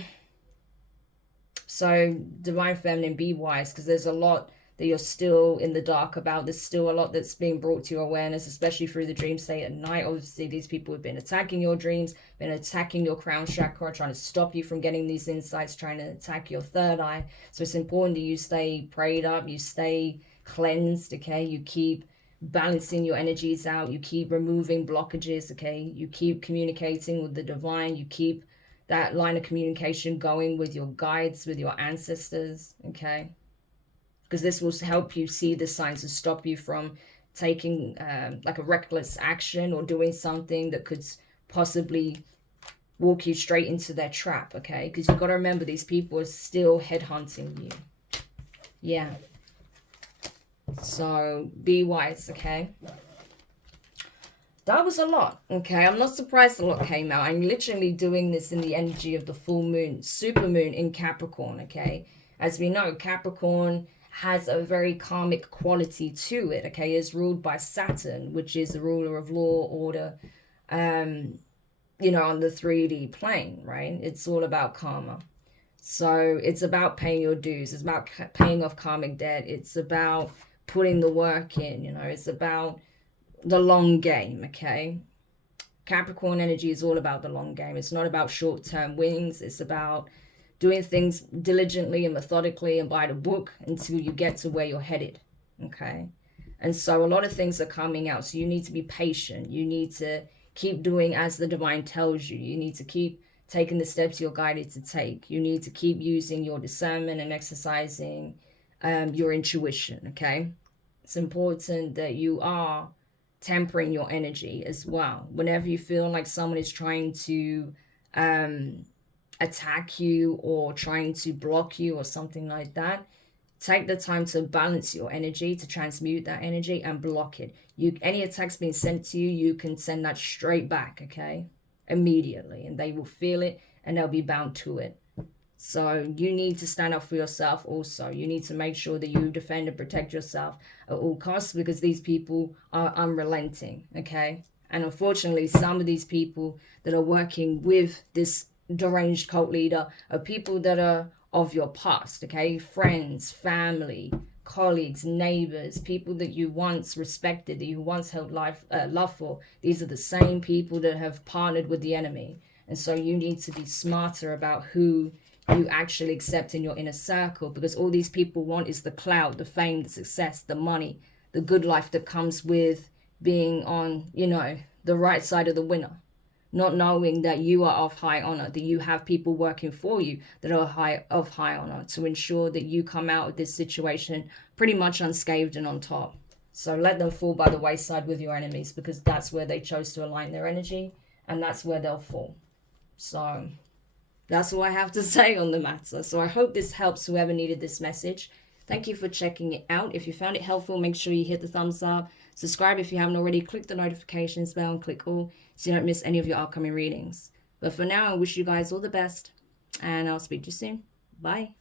So, divine feminine, be wise, because there's a lot that you're still in the dark about. There's still a lot that's being brought to your awareness, especially through the dream state at night. Obviously, these people have been attacking your dreams, been attacking your crown chakra, trying to stop you from getting these insights, trying to attack your third eye. So it's important that you stay prayed up, you stay cleansed, okay? You keep balancing your energies out, you keep removing blockages, okay? You keep communicating with the divine, you keep that line of communication going with your guides, with your ancestors, okay? Because this will help you see the signs and stop you from taking like a reckless action or doing something that could possibly walk you straight into their trap, okay? Because you've got to remember, these people are still headhunting you. Yeah. So be wise, okay? That was a lot, okay? I'm not surprised a lot came out. I'm literally doing this in the energy of the full moon, super moon in Capricorn, okay? As we know, Capricorn has a very karmic quality to it, okay? It's ruled by Saturn, which is the ruler of law, order, you know, on the 3D plane, right? It's all about karma. So it's about paying your dues. It's about paying off karmic debt. It's about putting the work in, you know. It's about the long game, okay? Capricorn energy is all about the long game. It's not about short-term wins. It's about doing things diligently and methodically and by the book until you get to where you're headed, okay? And so a lot of things are coming out. So you need to be patient. You need to keep doing as the divine tells you. You need to keep taking the steps you're guided to take. You need to keep using your discernment and exercising your intuition, okay? It's important that you are tempering your energy as well. Whenever you feel like someone is trying to attack you or trying to block you or something like that, take the time to balance your energy, to transmute that energy and block it. Any attacks being sent to you, you can send that straight back, okay? Immediately, and they will feel it and they'll be bound to it. So you need to stand up for yourself also. You need to make sure that you defend and protect yourself at all costs, because these people are unrelenting, okay? And unfortunately, some of these people that are working with this deranged cult leader are people that are of your past, okay? Friends, family, colleagues, neighbors, people that you once respected, that you once held love for. These are the same people that have partnered with the enemy. And so you need to be smarter about who you actually accept in your inner circle, because all these people want is the clout, the fame, the success, the money, the good life that comes with being on, you know, the right side of the winner. Not knowing that you are of high honor, that you have people working for you that are of high honor to ensure that you come out of this situation pretty much unscathed and on top. So let them fall by the wayside with your enemies, because that's where they chose to align their energy, and that's where they'll fall. So that's all I have to say on the matter. So I hope this helps whoever needed this message. Thank you for checking it out. If you found it helpful, make sure you hit the thumbs up. Subscribe if you haven't already. Click the notifications bell and click all so you don't miss any of your upcoming readings. But for now, I wish you guys all the best, and I'll speak to you soon. Bye.